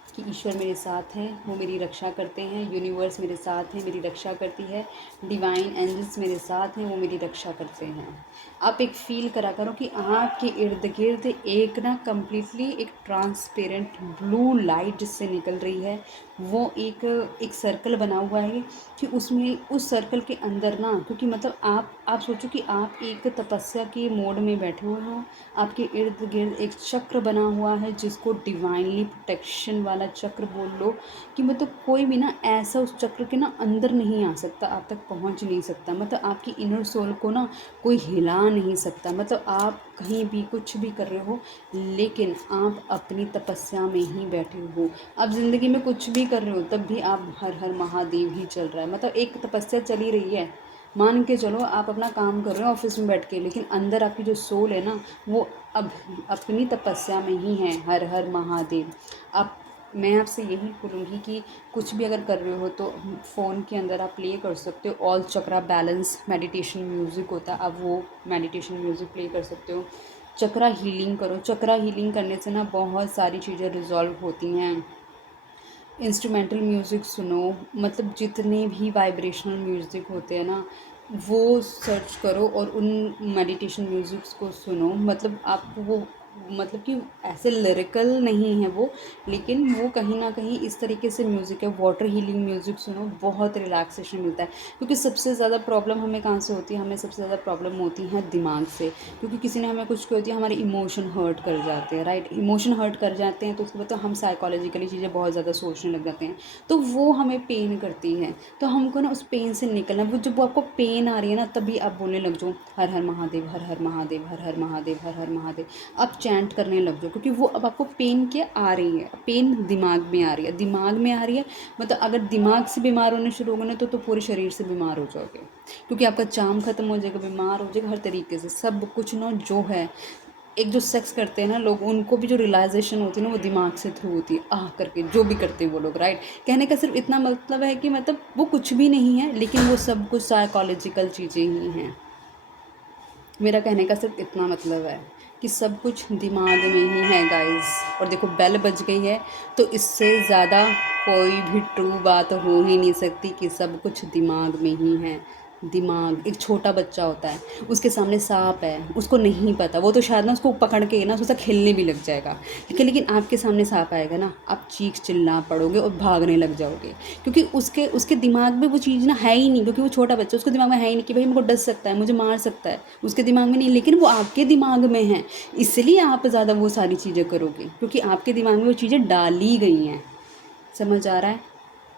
कि ईश्वर मेरे साथ हैं, वो मेरी रक्षा करते हैं। यूनिवर्स मेरे साथ है, मेरी रक्षा करती है। डिवाइन एंजल्स मेरे साथ हैं, वो मेरी रक्षा करते हैं। आप एक फ़ील करा करो कि आपके इर्द गिर्द एक ना कम्प्लीटली एक ट्रांसपेरेंट ब्लू लाइट जिससे निकल रही है, वो एक सर्कल बना हुआ है कि उसमें उस सर्कल के अंदर ना, क्योंकि मतलब आप सोचो कि आप एक तपस्या के मोड में बैठे हुए हो। आपके इर्द गिर्द एक चक्र बना हुआ है जिसको डिवाइनली प्रोटेक्शन वाला चक्र बोल लो। कि मतलब कोई भी ना ऐसा उस चक्र के ना अंदर नहीं आ सकता, आप तक पहुंच नहीं सकता। मतलब आपकी इनर सोल को ना कोई हिला नहीं सकता। मतलब आप कहीं भी कुछ भी कर रहे हो, लेकिन आप अपनी तपस्या में ही बैठे हो। आप ज़िंदगी में कुछ भी कर रहे हो, तब भी आप हर हर महादेव ही चल रहा है। मतलब एक तपस्या चली रही है। मान के चलो आप अपना काम कर रहे हो ऑफिस में बैठ के, लेकिन अंदर आपकी जो सोल है ना, वो अब अपनी तपस्या में ही है। हर हर महादेव। आप मैं आपसे यही बोलूँगी कि कुछ भी अगर कर रहे हो तो फ़ोन के अंदर आप प्ले कर सकते हो। ऑल चक्रा बैलेंस मेडिटेशन म्यूज़िक होता है, आप वो मेडिटेशन म्यूज़िक प्ले कर सकते हो। चक्रा हीलिंग करो। चक्रा हीलिंग करने से ना बहुत सारी चीज़ें रिजॉल्व होती हैं। इंस्ट्रूमेंटल म्यूज़िक सुनो। मतलब जितने भी वाइब्रेशनल म्यूज़िक होते हैं ना, वो सर्च करो और उन मेडिटेशन म्यूज़िक्स को सुनो। मतलब आपको वो, मतलब कि ऐसे लिरिकल नहीं है वो, लेकिन वो कहीं ना कहीं इस तरीके से म्यूज़िक है। वाटर हीलिंग म्यूज़िक सुनो, बहुत रिलैक्सेशन मिलता है। क्योंकि सबसे ज़्यादा प्रॉब्लम हमें कहाँ से होती है? हमें सबसे ज़्यादा प्रॉब्लम होती है दिमाग से। क्योंकि किसी ने हमें कुछ कह दिया, हमारे इमोशन हर्ट कर जाते हैं, राइट? इमोशन हर्ट कर जाते हैं तो उसके बाद तो हम साइकोलॉजिकली चीज़ें बहुत ज़्यादा सोचने लग जाते हैं, तो वो हमें पेन करती है। तो हमको ना उस पेन से निकलना, वो जब आपको पेन आ रही है ना, तभी आप बोलने लग जाओ हर हर महादेव, हर हर महादेव, हर हर महादेव, हर हर महादेव। आप चैंट करने लग जाओ, क्योंकि वो अब आपको पेन क्या आ रही है? पेन दिमाग में आ रही है, दिमाग में आ रही है। मतलब अगर दिमाग से बीमार होने शुरू होगे ना, तो पूरे शरीर से बीमार हो जाओगे। क्योंकि आपका चाम खत्म हो जाएगा, बीमार हो जाएगा हर तरीके से। सब कुछ ना जो है, एक जो सेक्स करते हैं ना लोग, उनको भी जो रियलाइजेशन होती है ना, वो दिमाग से थ्रू होती है। आह करके जो भी करते हैं वो लोग, राइट? कहने का सिर्फ इतना मतलब है कि मतलब वो कुछ भी नहीं है, लेकिन वो सब कुछ साइकोलॉजिकल चीज़ें ही हैं। मेरा कहने का सिर्फ इतना मतलब है कि सब कुछ दिमाग में ही है गाइस। और देखो बेल बज गई है, तो इससे ज़्यादा कोई भी ट्रू बात हो ही नहीं सकती कि सब कुछ दिमाग में ही है। दिमाग, एक छोटा बच्चा होता है, उसके सामने सांप है, उसको नहीं पता, वो तो शायद ना उसको पकड़ के ना उसके साथ खेलने भी लग जाएगा। लेकिन आपके सामने सांप आएगा ना, आप चीख चिल्ला पड़ोगे और भागने लग जाओगे। क्योंकि उसके उसके दिमाग में वो चीज़ ना है ही नहीं। क्योंकि वो छोटा बच्चा, उसके दिमाग में है ही नहीं कि भाई मुझको डस सकता है, मुझे मार सकता है। उसके दिमाग में नहीं, लेकिन वो आपके दिमाग में है। इसलिए आप ज़्यादा वो सारी चीज़ें करोगे, क्योंकि आपके दिमाग में वो चीज़ें डाली गई हैं। समझ आ रहा है?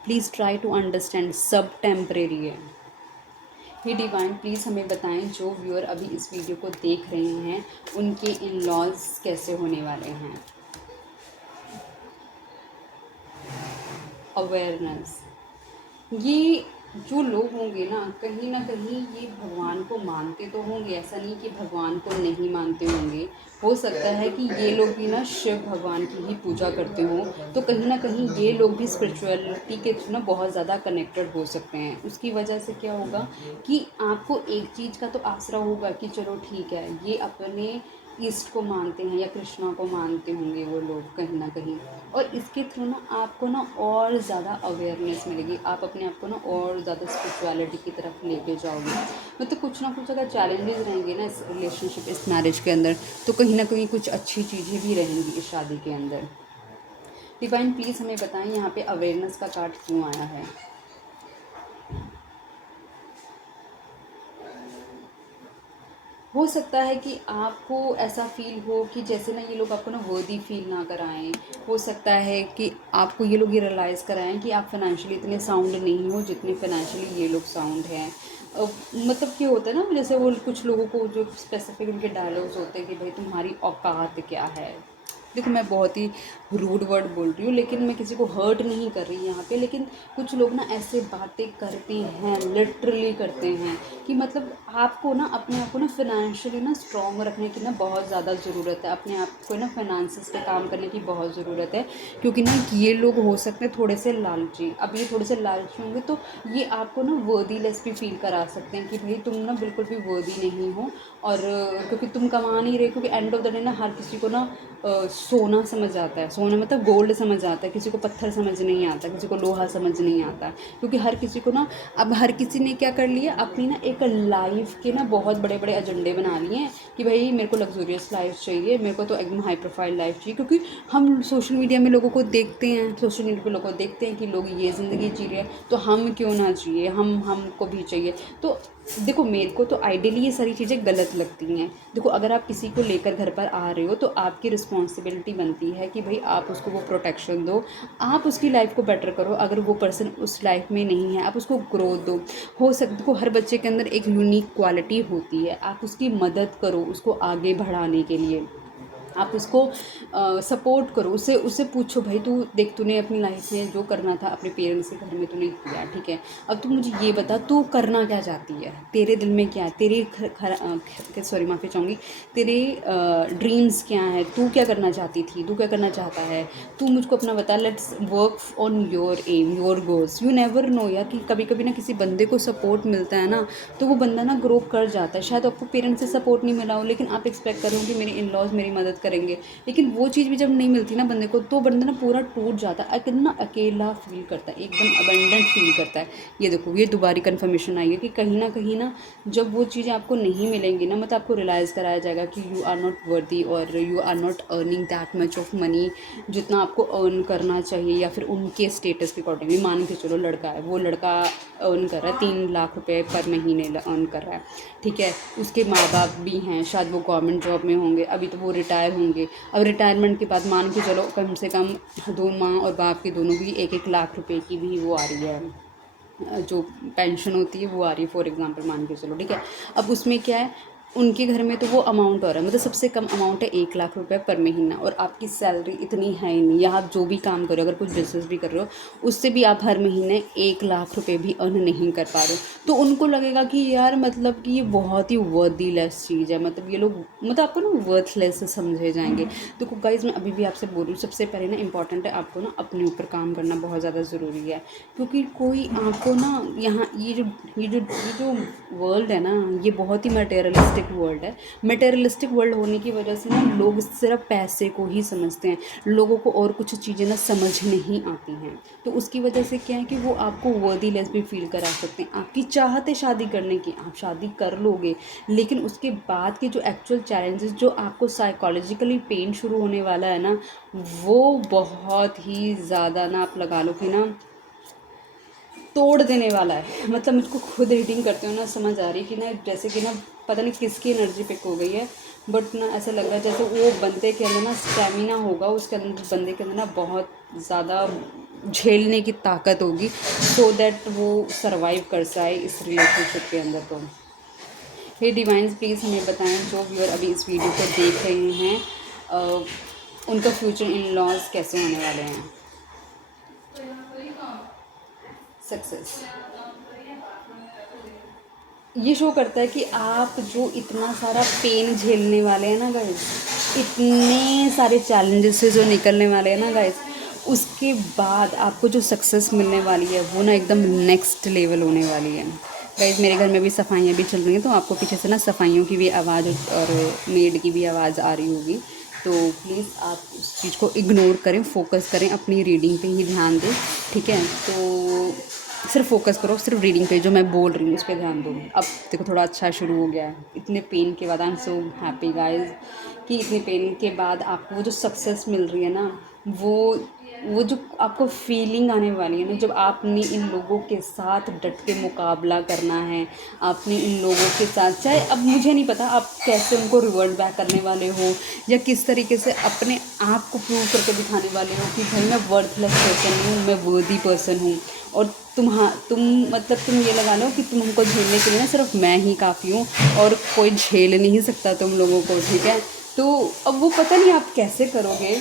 प्लीज़ ट्राई टू अंडरस्टैंड, सब टेम्परेरी है। हे डिवाइन, प्लीज़ हमें बताएं, जो व्यूअर अभी इस वीडियो को देख रहे हैं, उनके इन लॉज कैसे होने वाले हैं। अवेयरनेस। ये जो लोग होंगे ना कहीं ये भगवान को मानते तो होंगे। ऐसा नहीं कि भगवान को नहीं मानते होंगे। हो सकता है कि ये लोग भी ना शिव भगवान की ही पूजा करते हों। तो कहीं ना कहीं ये लोग भी स्पिरिचुअलिटी के थ्रू ना बहुत ज़्यादा कनेक्टेड हो सकते हैं। उसकी वजह से क्या होगा कि आपको एक चीज़ का तो आसरा होगा कि चलो ठीक है, ये अपने ईस्ट को मानते हैं या कृष्णा को मानते होंगे वो लोग कहीं ना कहीं। और इसके थ्रू ना आपको ना और ज़्यादा अवेयरनेस मिलेगी, आप अपने आप को ना और ज़्यादा स्पिरिचुअलिटी की तरफ लेके जाओगे। मतलब कुछ ना कुछ अगर चैलेंजेस रहेंगे ना इस रिलेशनशिप, इस मैरिज के अंदर, तो कहीं ना कहीं कुछ अच्छी चीज़ें भी रहेंगी इस शादी के अंदर। डिवाइन प्लीज़ हमें बताएं यहाँ पे अवेयरनेस का कार्ड क्यों आया है। हो सकता है कि आपको ऐसा फील हो कि जैसे ना ये लोग आपको ना वर्दी फील ना कराएं। हो सकता है कि आपको ये लोग ये रियलाइज़ कराएं कि आप फाइनेंशियली इतने साउंड नहीं हो जितने फाइनेंशियली ये लोग साउंड हैं। मतलब क्या होता है ना, जैसे वो कुछ लोगों को जो स्पेसिफिक उनके डायलॉग्स होते हैं कि भाई तुम्हारी औकात क्या है। देखो मैं बहुत ही रूड वर्ड बोल रही हूँ, लेकिन मैं किसी को हर्ट नहीं कर रही यहाँ पे, लेकिन कुछ लोग ना ऐसे बातें करते हैं, लिटरली करते हैं कि मतलब आपको ना अपने आप को ना फिनेंशियली ना स्ट्रॉन्ग रखने की ना बहुत ज़्यादा ज़रूरत है, अपने आप को ना फाइनेंसिस पे काम करने की बहुत ज़रूरत है। क्योंकि ना ये लोग हो सकते हैं थोड़े से लालची, अब ये थोड़े से लालची होंगे तो ये आपको ना वर्दीलेस भी फील करा सकते हैं कि भाई तुम ना बिल्कुल भी वर्दी नहीं हो। और क्योंकि तुम कमा नहीं रहे, क्योंकि एंड ऑफ द डे ना हर किसी को ना सोना समझ आता है, सोना मतलब गोल्ड समझ आता है, किसी को पत्थर समझ नहीं आता, किसी को लोहा समझ नहीं आता। क्योंकि हर किसी को ना, अब हर किसी ने क्या कर लिया, अपनी ना एक लाइफ के ना बहुत बड़े बड़े एजेंडे बना लिए हैं कि भाई मेरे को लग्जूरियस लाइफ चाहिए, मेरे को तो एकदम हाई प्रोफाइल लाइफ चाहिए। क्योंकि हम सोशल मीडिया में लोगों को देखते हैं, सोशल मीडिया पे लोगों को देखते हैं कि लोग ये ज़िंदगी जी रहे हैं, तो हम क्यों ना जिए, हमको भी चाहिए। तो देखो मेरे को तो आइडियली ये सारी चीज़ें गलत लगती हैं। देखो अगर आप किसी को लेकर घर पर आ रहे हो तो आपकी रिस्पॉन्सिबिलिटी बनती है कि भाई आप उसको वो प्रोटेक्शन दो, आप उसकी लाइफ को बेटर करो। अगर वो पर्सन उस लाइफ में नहीं है, आप उसको ग्रोथ दो। हो सकता देखो हर बच्चे के अंदर एक यूनिक क्वालिटी होती है, आप उसकी मदद करो उसको आगे बढ़ाने के लिए, आप उसको सपोर्ट करो, उससे उससे पूछो भाई तू देख, तूने अपनी लाइफ में जो करना था अपने पेरेंट्स के घर में तूने किया, ठीक है, अब तू मुझे ये बता तू करना क्या चाहती है, तेरे दिल में क्या है, तेरे सॉरी माफ़ी चाहूँगी, तेरे ड्रीम्स क्या है, तू क्या करना चाहती थी, तू क्या करना चाहता है, तू मुझको अपना बता। Let's work on your aim, your goals. You never know यार कि कभी कभी ना किसी बंदे को सपोर्ट मिलता है ना तो वो बंदा ना ग्रो कर जाता है। शायद आपको पेरेंट्स से सपोर्ट नहीं मिला हो, लेकिन आप एक्सपेक्ट करो कि मेरे इन लॉज मेरी मदद करेंगे, लेकिन वो चीज़ भी जब नहीं मिलती ना बंदे को, तो बंदा ना पूरा टूट जाता है, कितना अकेला फील करता है, एकदम अबेंडेंट फील करता है। ये देखो ये दोबारा कन्फर्मेशन आई है कि कहीं ना जब वो चीज़ें आपको नहीं मिलेंगी ना, मतलब आपको रियलाइज़ कराया जाएगा कि यू आर नॉट वर्दी और you are not earning that much of money जितना आपको अर्न करना चाहिए, या फिर उनके स्टेटस के अकॉर्डिंगली। मान के चलो लड़का है, वो लड़का अर्न कर रहा है 3 लाख रुपए पर महीने अर्न कर रहा है, ठीक है, उसके माँ बाप भी हैं, शायद वो गवर्नमेंट जॉब में होंगे, अभी तो वो रिटायर होंगे। अब रिटायरमेंट के बाद मान के चलो कम से कम दो माँ और बाप के दोनों की 1-1 लाख रुपए की भी वो आ रही है, जो पेंशन होती है वो आ रही है फॉर एग्जांपल, मान के चलो, ठीक है। अब उसमें क्या है, उनके घर में तो वो अमाउंट हो रहा है, मतलब सबसे कम अमाउंट है 1 लाख रुपए पर महीना, और आपकी सैलरी इतनी है ही नहीं, या आप जो भी काम कर रहे हो, अगर कुछ बिजनेस भी कर रहे हो उससे भी आप हर महीने 1 लाख रुपए भी अर्न नहीं कर पा रहे हो, तो उनको लगेगा कि यार मतलब कि ये बहुत ही वर्दीलेस चीज़ है, मतलब ये लोग मतलब आपको ना वर्थलेस समझे जाएंगे। तो गाइज मैं अभी भी आपसे बोल रही हूँ, सबसे पहले ना इंपॉर्टेंट है आपको ना अपने ऊपर काम करना बहुत ज़्यादा ज़रूरी है। क्योंकि कोई आपको ना यहाँ ये जो वर्ल्ड है ना, ये बहुत ही मटेरियलिस्टिक वर्ल्ड है। मटेरियलिस्टिक वर्ल्ड होने की वजह से ना लोग सिर्फ पैसे को ही समझते हैं, लोगों को और कुछ चीज़ें ना समझ नहीं आती हैं। तो उसकी वजह से क्या है कि वो आपको वर्दीलेस भी फील करा सकते हैं। आपकी चाहत है शादी करने की, आप शादी कर लोगे, लेकिन उसके बाद के जो एक्चुअल चैलेंजेस, जो आपको साइकोलॉजिकली पेन शुरू होने वाला है ना, वो बहुत ही ज़्यादा ना आप लगा लो कि ना तोड़ देने वाला है। मतलब मुझको खुद रीडिंग करते हो ना समझ आ रही कि ना जैसे कि ना पता नहीं किसकी एनर्जी पिक हो गई है, बट ना ऐसा लग रहा है जैसे वो बंदे के अंदर ना स्टेमिना होगा, उसके अंदर बंदे के अंदर ना बहुत ज़्यादा झेलने की ताकत होगी, सो दैट वो सरवाइव कर जाए इस रिलेशनशिप के अंदर। तो हे डिवाइंस प्लीज़ हमें बताएं, जो व्यूअर अभी इस वीडियो को देख रहे हैं उनका फ्यूचर इन लॉज कैसे होने वाले हैं। सक्सेस ये शो करता है कि आप जो इतना सारा पेन झेलने वाले हैं ना गाइस, इतने सारे चैलेंजेस से जो निकलने वाले हैं ना गाइस, उसके बाद आपको जो सक्सेस मिलने वाली है वो ना एकदम नेक्स्ट लेवल होने वाली है। गाइस मेरे घर में भी सफाइयाँ भी चल रही हैं, तो आपको पीछे से ना सफाइयों की भी आवाज़ और मेड की भी आवाज़ आ रही होगी, तो प्लीज़ आप उस चीज़ को इग्नोर करें, फोकस करें, अपनी रीडिंग पे ही ध्यान दें, ठीक है। तो सिर्फ फोकस करो, सिर्फ रीडिंग पे, जो मैं बोल रही हूँ उस पर ध्यान दो। अब देखो थोड़ा अच्छा शुरू हो गया है, इतने पेन के बाद। I am so happy guys कि इतने पेन के बाद आपको वो जो सक्सेस मिल रही है ना, वो जो आपको फीलिंग आने वाली है ना, जब आपने इन लोगों के साथ डट के मुकाबला करना है, आपने इन लोगों के साथ, चाहे अब मुझे नहीं पता आप कैसे उनको रिवर्ट बैक करने वाले हो, या किस तरीके से अपने आप को प्रूव करके दिखाने वाले हो कि भाई मैं वर्थलेस पर्सन नहीं हूँ, मैं वर्दी पर्सन हूँ। और तुम मतलब तुम ये लगा लो कि तुम हमको झेलने के लिए ना सिर्फ मैं ही काफ़ी हूँ, और कोई झेल नहीं सकता तुम लोगों को, ठीक है। तो अब वो पता नहीं आप कैसे करोगे,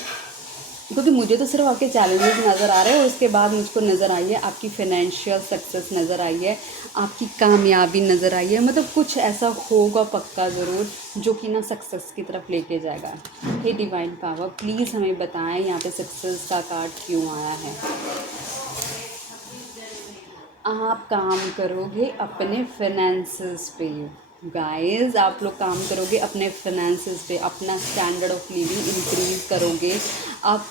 क्योंकि मुझे तो सिर्फ आपके चैलेंजेस नज़र आ रहे हैं, और उसके बाद मुझको नज़र आई है आपकी फाइनेंशियल सक्सेस नज़र आई है, आपकी कामयाबी नज़र आई है। मतलब कुछ ऐसा होगा पक्का ज़रूर जो कि ना सक्सेस की तरफ लेके जाएगा। हे डिवाइन पावर, प्लीज़ हमें बताएं यहाँ पे सक्सेस का कार्ड क्यों आया है। आप काम करोगे अपने फाइनेंसेस पे गाइस, आप लोग काम करोगे अपने फाइनेंसेस पे, अपना स्टैंडर्ड ऑफ लिविंग इंक्रीज करोगे। आप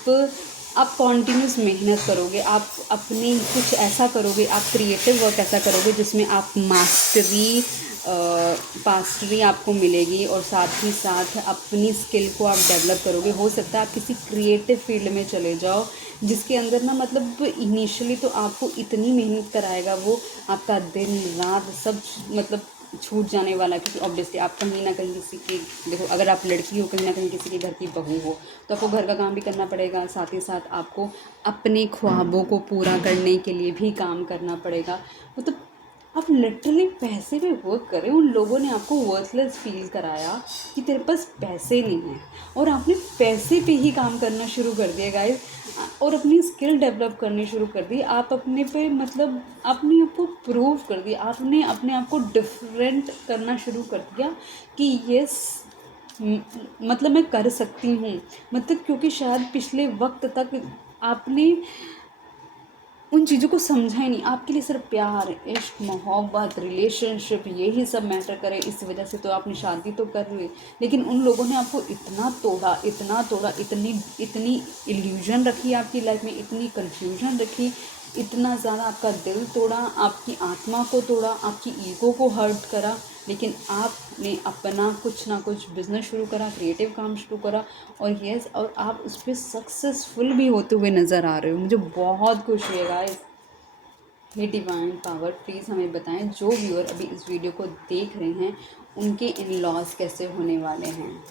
आप कॉन्टीन्यूस मेहनत करोगे, आप अपनी कुछ ऐसा करोगे, आप क्रिएटिव वर्क ऐसा करोगे जिसमें आप मास्टरी आपको मिलेगी, और साथ ही साथ अपनी स्किल को आप डेवलप करोगे। हो सकता है आप किसी क्रिएटिव फील्ड में चले जाओ, जिसके अंदर ना मतलब इनिशियली तो आपको इतनी मेहनत कराएगा वो, आपका दिन रात सब मतलब छूट जाने वाला है, क्योंकि ऑब्वियसली आप कहीं ना कहीं किसी की, देखो अगर आप लड़की हो, कहीं ना कहीं किसी के घर की बहू हो, तो आपको घर का काम भी करना पड़ेगा, साथ ही साथ आपको अपने ख्वाबों को पूरा करने के लिए भी काम करना पड़ेगा। मतलब आप लिटरली पैसे पे वर्क करें। उन लोगों ने आपको वर्थलेस फील कराया कि तेरे पास पैसे नहीं हैं, और आपने पैसे पे ही काम करना शुरू कर दिया गाइस, और अपनी स्किल डेवलप करनी शुरू कर दी। आप अपने पे मतलब अपने आप को प्रूव कर दिया, आपने अपने आप को डिफरेंट करना शुरू कर दिया कि यस मतलब मैं कर सकती हूँ। मतलब क्योंकि शायद पिछले वक्त तक आपने उन चीज़ों को समझा ही नहीं, आपके लिए सिर्फ प्यार, इश्क, मोहब्बत, रिलेशनशिप यही सब मैटर करे, इस वजह से तो आपने शादी तो कर ली। लेकिन उन लोगों ने आपको इतना तोड़ा, इतना तोड़ा, इतनी इतनी इल्यूजन रखी आपकी लाइफ में, इतनी कन्फ्यूजन रखी, इतना ज़्यादा आपका दिल तोड़ा, आपकी आत्मा को तोड़ा, आपकी ईगो को हर्ट करा। लेकिन आपने अपना कुछ ना कुछ बिजनेस शुरू करा, क्रिएटिव काम शुरू करा, और यस, और आप उस पर सक्सेसफुल भी होते हुए नज़र आ रहे हो। मुझे बहुत खुशी है guys. Hey divine power, please हमें बताएं, जो व्यूअर अभी इस वीडियो को देख रहे हैं उनके इन लॉस कैसे होने वाले हैं।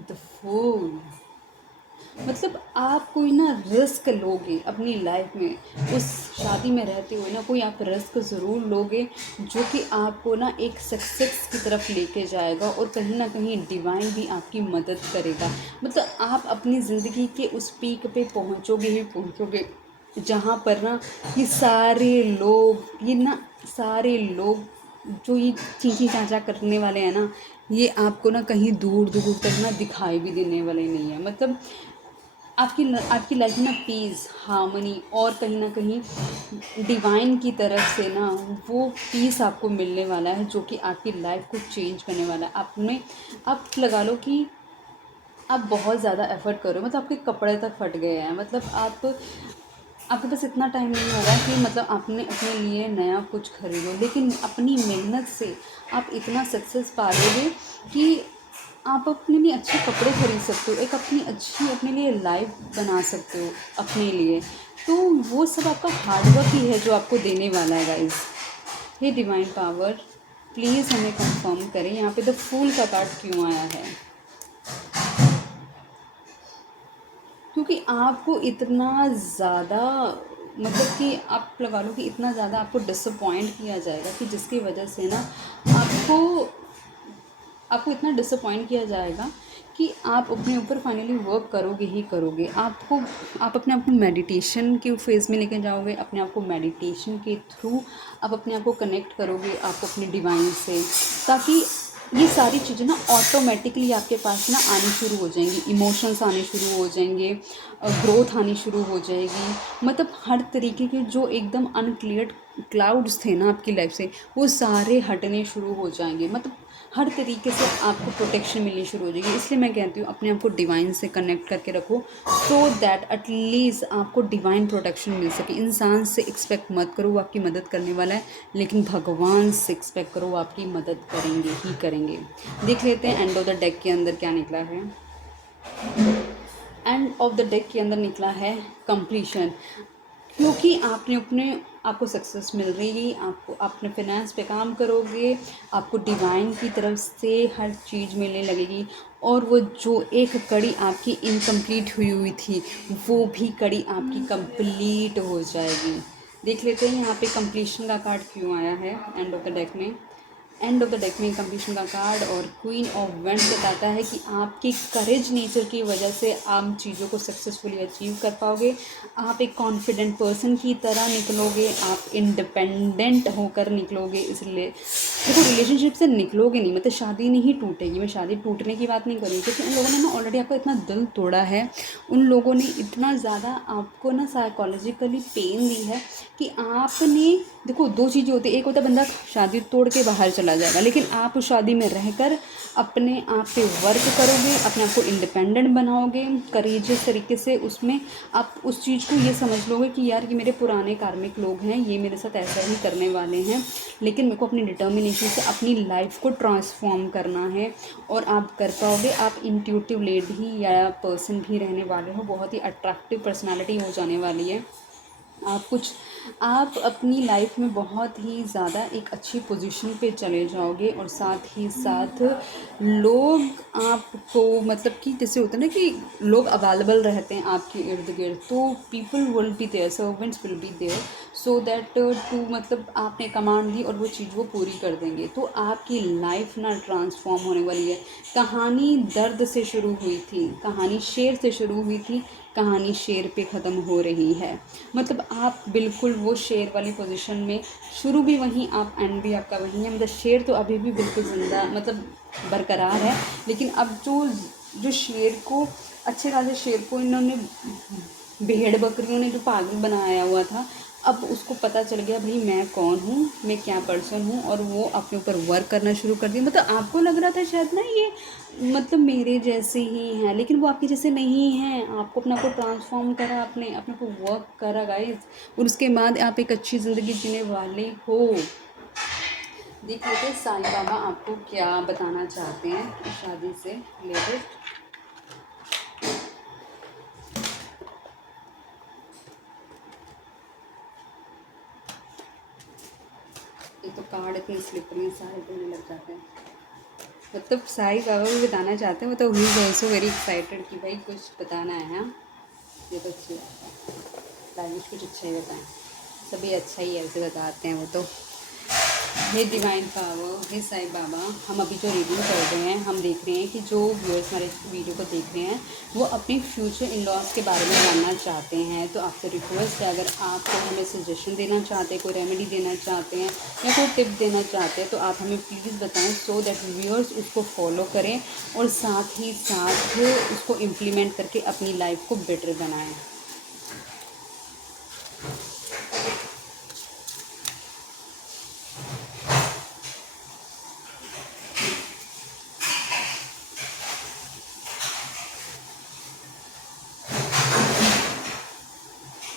द फूल, मतलब आप कोई ना रिस्क लोगे अपनी लाइफ में, उस शादी में रहते हुए ना कोई आप रिस्क ज़रूर लोगे, जो कि आपको ना एक सक्सेस की तरफ लेके जाएगा, और कहीं ना कहीं डिवाइन भी आपकी मदद करेगा। मतलब आप अपनी ज़िंदगी के उस पीक पे पहुंचोगे ही पहुंचोगे, जहाँ पर ना ये सारे लोग जो ये चींची चाचा करने वाले हैं ना, ये आपको ना कहीं दूर दूर तक ना दिखाई भी देने वाले नहीं है। मतलब आपकी लाइफ में ना पीस, हार्मनी, और कहीं ना कहीं डिवाइन की तरफ से ना वो पीस आपको मिलने वाला है, जो कि आपकी लाइफ को चेंज करने वाला है। आप लगा लो कि आप बहुत ज़्यादा एफर्ट करो, मतलब आपके कपड़े तक फट गए हैं, मतलब आपके पास इतना टाइम नहीं होगा कि मतलब आपने अपने लिए नया कुछ खरीदो, लेकिन अपनी मेहनत से आप इतना सक्सेस पा लोगे कि आप अपने लिए अच्छे कपड़े खरीद सकते हो, एक अपने लिए लाइफ बना सकते हो अपने लिए। तो वो सब आपका हार्डवर्क ही है जो आपको देने वाला है guys. Hey divine power, please हमें कंफर्म करें यहाँ पे द फूल का कार्ड क्यों आया है। क्योंकि आपको इतना ज़्यादा मतलब कि आप लगा लो कि इतना ज़्यादा आपको डिसअपॉइंट किया जाएगा कि जिसकी वजह से ना आपको आपको इतना डिसअपॉइंट किया जाएगा कि आप अपने ऊपर फाइनली वर्क करोगे ही करोगे। आप अपने आप को मेडिटेशन के फेज़ में लेके जाओगे, अपने आप को मेडिटेशन के थ्रू आप अपने आप को कनेक्ट करोगे, आप अपने डिवाइन से, ताकि ये सारी चीज़ें ना ऑटोमेटिकली आपके पास ना आनी शुरू हो जाएंगी, इमोशंस आने शुरू हो जाएंगे, ग्रोथ आनी शुरू हो जाएगी। मतलब हर तरीके के जो एकदम अनक्लियर क्लाउड्स थे ना आपकी लाइफ से, वो सारे हटने शुरू हो जाएंगे। मतलब हर तरीके से आपको प्रोटेक्शन मिलनी शुरू हो जाएगी। इसलिए मैं कहती हूँ अपने आप को डिवाइन से कनेक्ट करके रखो, सो दैट एटलीस्ट आपको डिवाइन प्रोटेक्शन मिल सके। इंसान से एक्सपेक्ट मत करो वो आपकी मदद करने वाला है, लेकिन भगवान से एक्सपेक्ट करो वो आपकी मदद करेंगे ही करेंगे। देख लेते हैं एंड ऑफ द डेक के अंदर क्या निकला है। एंड ऑफ द डेक के अंदर निकला है कंप्लीशन। क्योंकि आपको सक्सेस मिल रही, आपको अपने फाइनेंस पे काम करोगे, आपको डिवाइन की तरफ से हर चीज़ मिलने लगेगी, और वो जो एक कड़ी आपकी इनकम्प्लीट हुई थी वो भी कड़ी आपकी कंप्लीट हो जाएगी। देख लेते हैं यहाँ पे कंप्लीशन का कार्ड क्यों आया है एंड ऑफ द डेक में। एंड ऑफ द डेक में कंप्लीशन का कार्ड और क्वीन ऑफ वेंड्स बताता है कि आपकी करेज नेचर की वजह से आप चीज़ों को सक्सेसफुली अचीव कर पाओगे। आप एक कॉन्फिडेंट पर्सन की तरह निकलोगे, आप इंडिपेंडेंट होकर निकलोगे। इसलिए देखो रिलेशनशिप से निकलोगे नहीं, मतलब शादी नहीं टूटेगी, मैं शादी टूटने की बात नहीं कर रही, क्योंकि उन लोगों ने ना ऑलरेडी आपका इतना दिल तोड़ा है, उन लोगों ने इतना ज़्यादा आपको ना साइकोलॉजिकली पेन दी है कि आपने देखो दो चीज़ें होती है, एक होता है बंदा शादी तोड़ के बाहर चला जाएगा, लेकिन आप उस शादी में रहकर अपने आप पे वर्क करोगे, अपने आप को इंडिपेंडेंट बनाओगे करेजियस तरीके से। उसमें आप उस चीज़ को ये समझ लोगे कि यार ये मेरे पुराने कार्मिक लोग हैं, ये मेरे साथ ऐसा ही करने वाले हैं, लेकिन मेरे को अपनी डिटर्मिनेशन से अपनी लाइफ को ट्रांसफॉर्म करना है, और आप कर पाओगे। आप इंट्यूटिव लेडी या पर्सन भी रहने वाले हो, बहुत ही अट्रैक्टिव पर्सनालिटी हो जाने वाली है। आप अपनी लाइफ में बहुत ही ज़्यादा एक अच्छी पोजीशन पे चले जाओगे, और साथ ही साथ लोग आपको मतलब कि जैसे होता है ना कि लोग अवेलेबल रहते हैं आपके इर्द गिर्द, तो people will be there, servants will be there, so that to मतलब आपने कमांड दी और वो चीज़ वो पूरी कर देंगे। तो आपकी लाइफ ना ट्रांसफॉर्म होने वाली है। कहानी दर्द से शुरू हुई थी, कहानी शेर से शुरू हुई थी, कहानी शेर पे ख़त्म हो रही है। मतलब आप बिल्कुल वो शेर वाली पोजीशन में, शुरू भी वहीं आप एंड भी आपका वहीं है। मतलब शेर तो अभी भी बिल्कुल ज़िंदा मतलब बरकरार है, लेकिन अब जो शेर को अच्छे खासे शेर को इन्होंने भेड़ बकरियों ने जो पागल बनाया हुआ था, अब उसको पता चल गया भाई मैं कौन हूँ, मैं क्या पर्सन हूँ, और वो अपने ऊपर वर्क करना शुरू कर दिया। मतलब आपको लग रहा था शायद ना ये मतलब मेरे जैसे ही हैं, लेकिन वो आपके जैसे नहीं हैं। आपको अपने आप को ट्रांसफॉर्म करा, अपने अपने को वर्क करा गाइस, और उसके बाद आप एक अच्छी ज़िंदगी जीने वाले हो। देख लेते हैं साईं बाबा आपको क्या बताना चाहते हैं शादी से रिलेटेड। एक तो कार्ड इतने स्लिपरी सारे देने लग जाते हैं। मतलब साईं बाबा भी बताना चाहते हैं, मतलब he is also very excited कि भाई कुछ बताना है। हाँ ये तो अच्छी बात है, कुछ अच्छा ही बताएं, सभी अच्छा ही ऐसे बताते हैं वो तो। हे डिवाइन पावर, हे साईं बाबा, हम अभी जो रीडिंग कर रहे हैं, हम देख रहे हैं कि जो व्यूअर्स हमारे वीडियो को देख रहे हैं वो अपने फ्यूचर इन लॉज के बारे में जानना चाहते हैं। तो आपसे रिक्वेस्ट है, अगर आप हमें सजेशन देना चाहते हैं, कोई रेमेडी देना चाहते हैं या कोई टिप देना चाहते हैं, तो आप हमें प्लीज़ बताएं, सो दैट व्यूअर्स उसको फॉलो करें और साथ ही साथ उसको इम्प्लीमेंट करके अपनी लाइफ को बेटर बनाएँ।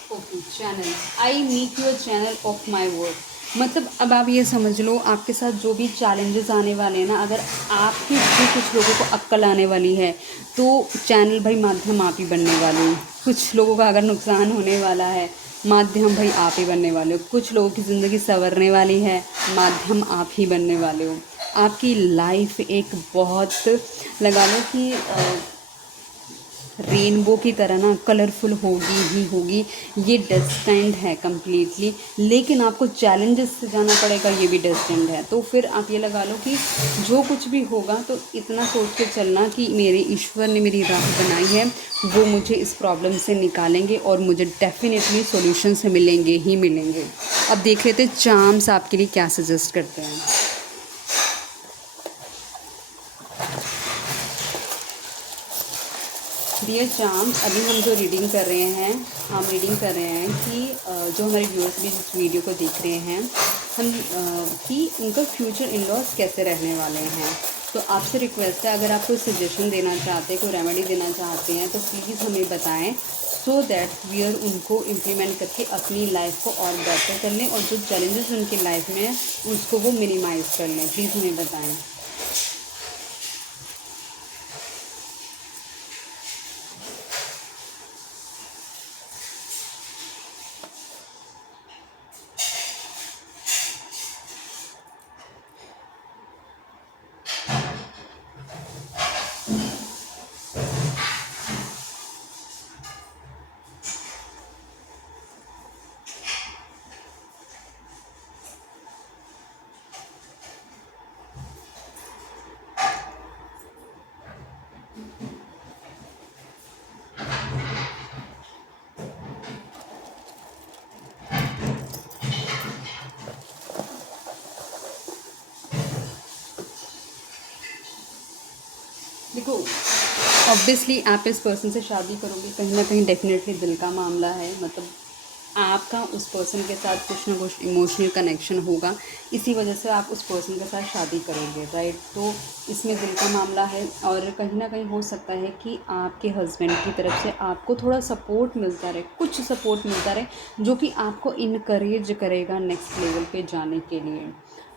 Okay channel, I meet your channel of my work. मतलब अब आप ये समझ लो आपके साथ जो भी चैलेंजेस आने वाले हैं ना, अगर आपके भी कुछ लोगों को अक्ल आने वाली है तो चैनल भाई माध्यम आप ही बनने वाले हो। कुछ लोगों का अगर नुकसान होने वाला है, माध्यम भाई आप ही बनने वाले हो। कुछ लोगों की ज़िंदगी संवरने वाली है, माध्यम आप ही बनने वाले हो। आपकी लाइफ एक बहुत लगा लो कि रेनबो की तरह ना कलरफुल होगी ही होगी, ये डेस्टिन्ड है कम्प्लीटली। लेकिन आपको चैलेंजेस से जाना पड़ेगा, ये भी डेस्टिन्ड है। तो फिर आप ये लगा लो कि जो कुछ भी होगा तो इतना सोच के चलना कि मेरे ईश्वर ने मेरी राह बनाई है, वो मुझे इस प्रॉब्लम से निकालेंगे और मुझे डेफिनेटली सॉल्यूशंस मिलेंगे ही मिलेंगे। अब देख लेते हैं चार्म्स आपके लिए क्या सजेस्ट करते हैं। डियर चाम्स, अभी हम जो रीडिंग कर रहे हैं, हम रीडिंग कर रहे हैं कि जो हमारे व्यूअर्स भी इस वीडियो को देख रहे हैं, हम कि उनका फ्यूचर इन लॉज कैसे रहने वाले हैं। तो आपसे रिक्वेस्ट है, अगर आप कोई सजेशन देना चाहते हैं, कोई रेमेडी देना चाहते हैं, तो प्लीज़ हमें बताएं, सो दैट वी आर उनको इम्प्लीमेंट करके अपनी लाइफ को और बेटर कर लें, और जो चैलेंजेस उनकी लाइफ में हैं उसको वो मिनिमाइज़ कर लें। प्लीज़ हमें बताएं। देखो, ऑब्वियसली आप इस पर्सन से शादी करोगे, कहीं ना कहीं डेफिनेटली दिल का मामला है, मतलब आपका उस पर्सन के साथ कुछ ना कुछ इमोशनल कनेक्शन होगा, इसी वजह से आप उस पर्सन के साथ शादी करोगे, राइट। तो इसमें दिल का मामला है, और कहीं ना कहीं हो सकता है कि आपके हस्बैंड की तरफ से आपको थोड़ा सपोर्ट मिलता रहे, कुछ सपोर्ट मिलता रहे, जो कि आपको इनकरेज करेगा नेक्स्ट लेवल पे जाने के लिए।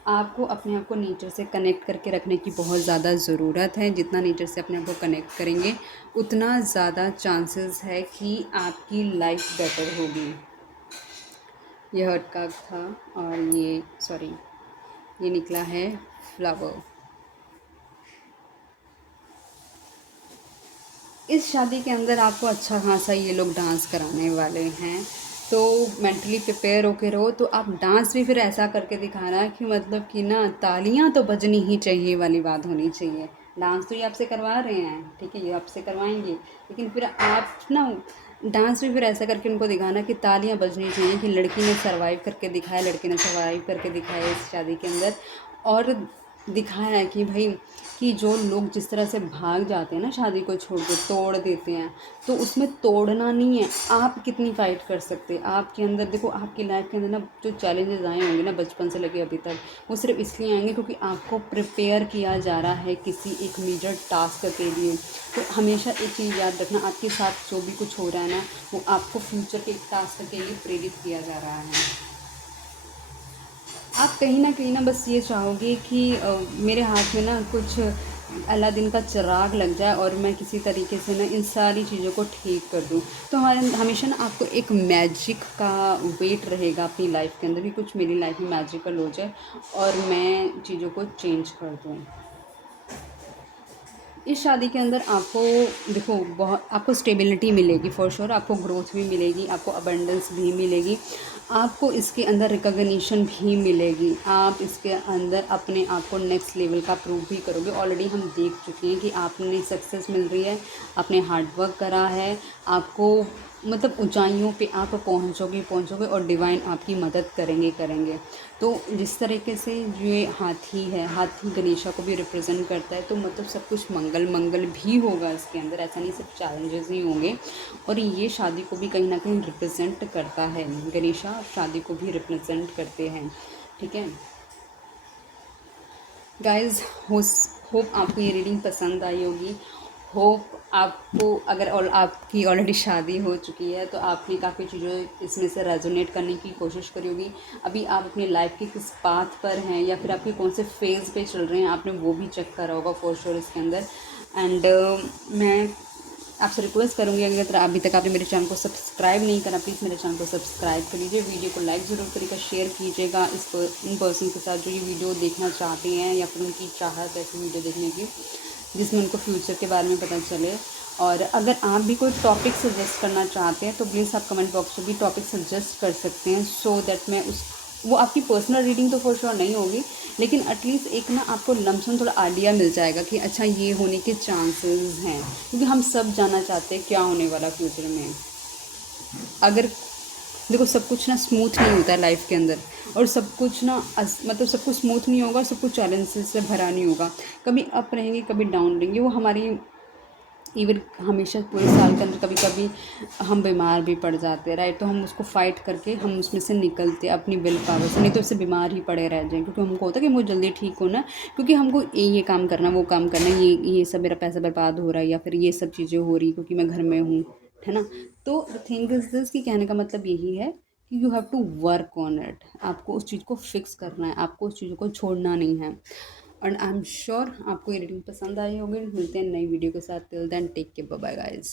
आपको अपने आप को नेचर से कनेक्ट करके रखने की बहुत ज़्यादा ज़रूरत है। जितना नेचर से अपने आप को कनेक्ट करेंगे, उतना ज़्यादा चांसेस है कि आपकी लाइफ बेटर होगी। ये हर्ट कार्ड था, और ये सॉरी, ये निकला है फ्लावर। इस शादी के अंदर आपको अच्छा खासा ये लोग डांस कराने वाले हैं, तो मेंटली प्रिपेयर होके रहो। तो आप डांस भी फिर ऐसा करके दिखाना कि मतलब कि ना, तालियां तो बजनी ही चाहिए वाली बात होनी चाहिए। डांस तो ये आपसे करवा रहे हैं, ठीक है, ये आपसे करवाएंगे, लेकिन फिर आप ना डांस भी फिर ऐसा करके उनको दिखाना कि तालियां बजनी चाहिए, कि लड़की ने सर्वाइव करके दिखाया, लड़के ने सर्वाइव करके दिखाया इस शादी के अंदर। और दिखाया है कि भाई, कि जो लोग जिस तरह से भाग जाते हैं ना, शादी को छोड़ के तोड़ देते हैं, तो उसमें तोड़ना नहीं है, आप कितनी फ़ाइट कर सकते हैं। आपके अंदर देखो, आपकी लाइफ के अंदर ना जो चैलेंजेस आए होंगे ना बचपन से लेके अभी तक, वो सिर्फ इसलिए आएंगे क्योंकि आपको प्रिपेयर किया जा रहा है किसी एक मेजर टास्क के लिए। तो हमेशा एक चीज़ याद रखना, आपके साथ जो भी कुछ हो रहा है ना, वो आपको फ्यूचर के एक टास्क के लिए प्रेरित किया जा रहा है। आप कहीं ना बस ये चाहोगे कि मेरे हाथ में ना कुछ अलादीन का चिराग लग जाए, और मैं किसी तरीके से ना इन सारी चीज़ों को ठीक कर दूँ। तो हमारे हमेशा ना आपको एक मैजिक का वेट रहेगा अपनी लाइफ के अंदर, भी कुछ मेरी लाइफ में मैजिकल हो जाए और मैं चीज़ों को चेंज कर दूँ। इस शादी के अंदर आपको देखो, बहुत आपको स्टेबिलिटी मिलेगी फॉर श्योर, आपको ग्रोथ भी मिलेगी, आपको अबंडेंस भी मिलेगी, आपको इसके अंदर रिकॉग्निशन भी मिलेगी, आप इसके अंदर अपने आप को नेक्स्ट लेवल का प्रूव भी करोगे। ऑलरेडी हम देख चुके हैं कि आपने सक्सेस मिल रही है, आपने हार्डवर्क करा है, आपको मतलब ऊंचाइयों पे आप पहुंचोगे और डिवाइन आपकी मदद करेंगे। तो जिस तरीके से ये हाथी है, हाथी गणेशा को भी रिप्रेजेंट करता है, तो मतलब सब कुछ मंगल भी होगा इसके अंदर, ऐसा नहीं सिर्फ चैलेंजेस ही होंगे। और ये शादी को भी कहीं ना कहीं रिप्रेजेंट करता है, गणेशा शादी को भी रिप्रेजेंट करते हैं, ठीक है गाइज। होप आपको ये रीडिंग पसंद आई होगी। होप आपको, अगर और आपकी ऑलरेडी शादी हो चुकी है, तो आपने काफ़ी चीज़ों इसमें से रेजोनेट करने की कोशिश करी होगी। अभी आप अपनी लाइफ के किस पाथ पर हैं, या फिर आपके कौन से फेज़ पे चल रहे हैं, आपने वो भी चेक करा होगा फॉर श्योर इसके अंदर। एंड मैं आपसे रिक्वेस्ट करूँगी, अगर अभी तक आपने मेरे चैनल को सब्सक्राइब नहीं करा, प्लीज़ मेरे चैनल को सब्सक्राइब कर लीजिए, वीडियो को लाइक ज़रूर करिएगा, शेयर कीजिएगा इन पर्सन के साथ जो ये वीडियो देखना चाहते हैं, या फिर उनकी चाहत है ऐसी वीडियो देखने की जिसमें उनको फ्यूचर के बारे में पता चले। और अगर आप भी कोई टॉपिक सजेस्ट करना चाहते हैं, तो प्लीज़ आप कमेंट बॉक्स में भी टॉपिक सजेस्ट कर सकते हैं, सो दैट मैं वो आपकी पर्सनल रीडिंग तो फॉर श्योर नहीं होगी, लेकिन एटलीस्ट एक ना आपको लमसम थोड़ा आइडिया मिल जाएगा कि अच्छा ये होने के चांसेस हैं, क्योंकि हम सब जानना चाहते हैं क्या होने वाला फ्यूचर में। अगर देखो, सब कुछ ना स्मूथ नहीं होता है लाइफ के अंदर, और सब कुछ ना मतलब सब कुछ स्मूथ नहीं होगा, सब कुछ चैलेंजेस से भरा नहीं होगा, कभी अप रहेंगे कभी डाउन रहेंगे, वो हमारी इवन हमेशा पूरे साल के अंदर कभी कभी हम बीमार भी पड़ जाते हैं, राइट। तो हम उसको फाइट करके हम उसमें से निकलते हैं अपनी विल पावर से, नहीं तो उससे बीमार ही पड़े रह जाएं, क्योंकि हमको होता है कि मुझे जल्दी ठीक होना, क्योंकि हमको ये काम करना, वो काम करना, ये सब मेरा पैसा बर्बाद हो रहा है या फिर ये सब चीज़ें हो रही क्योंकि मैं घर में हूँ, है ना। तो द थिंग इज़ दिस कि कहने का मतलब यही है कि you have to work on it. आपको उस चीज़ को फिक्स करना है, आपको उस चीज़ों को छोड़ना नहीं है। एंड आई एम श्योर आपको ये रीडिंग पसंद आई होगी। मिलते हैं नई वीडियो के साथ। Till then take care, bye bye guys.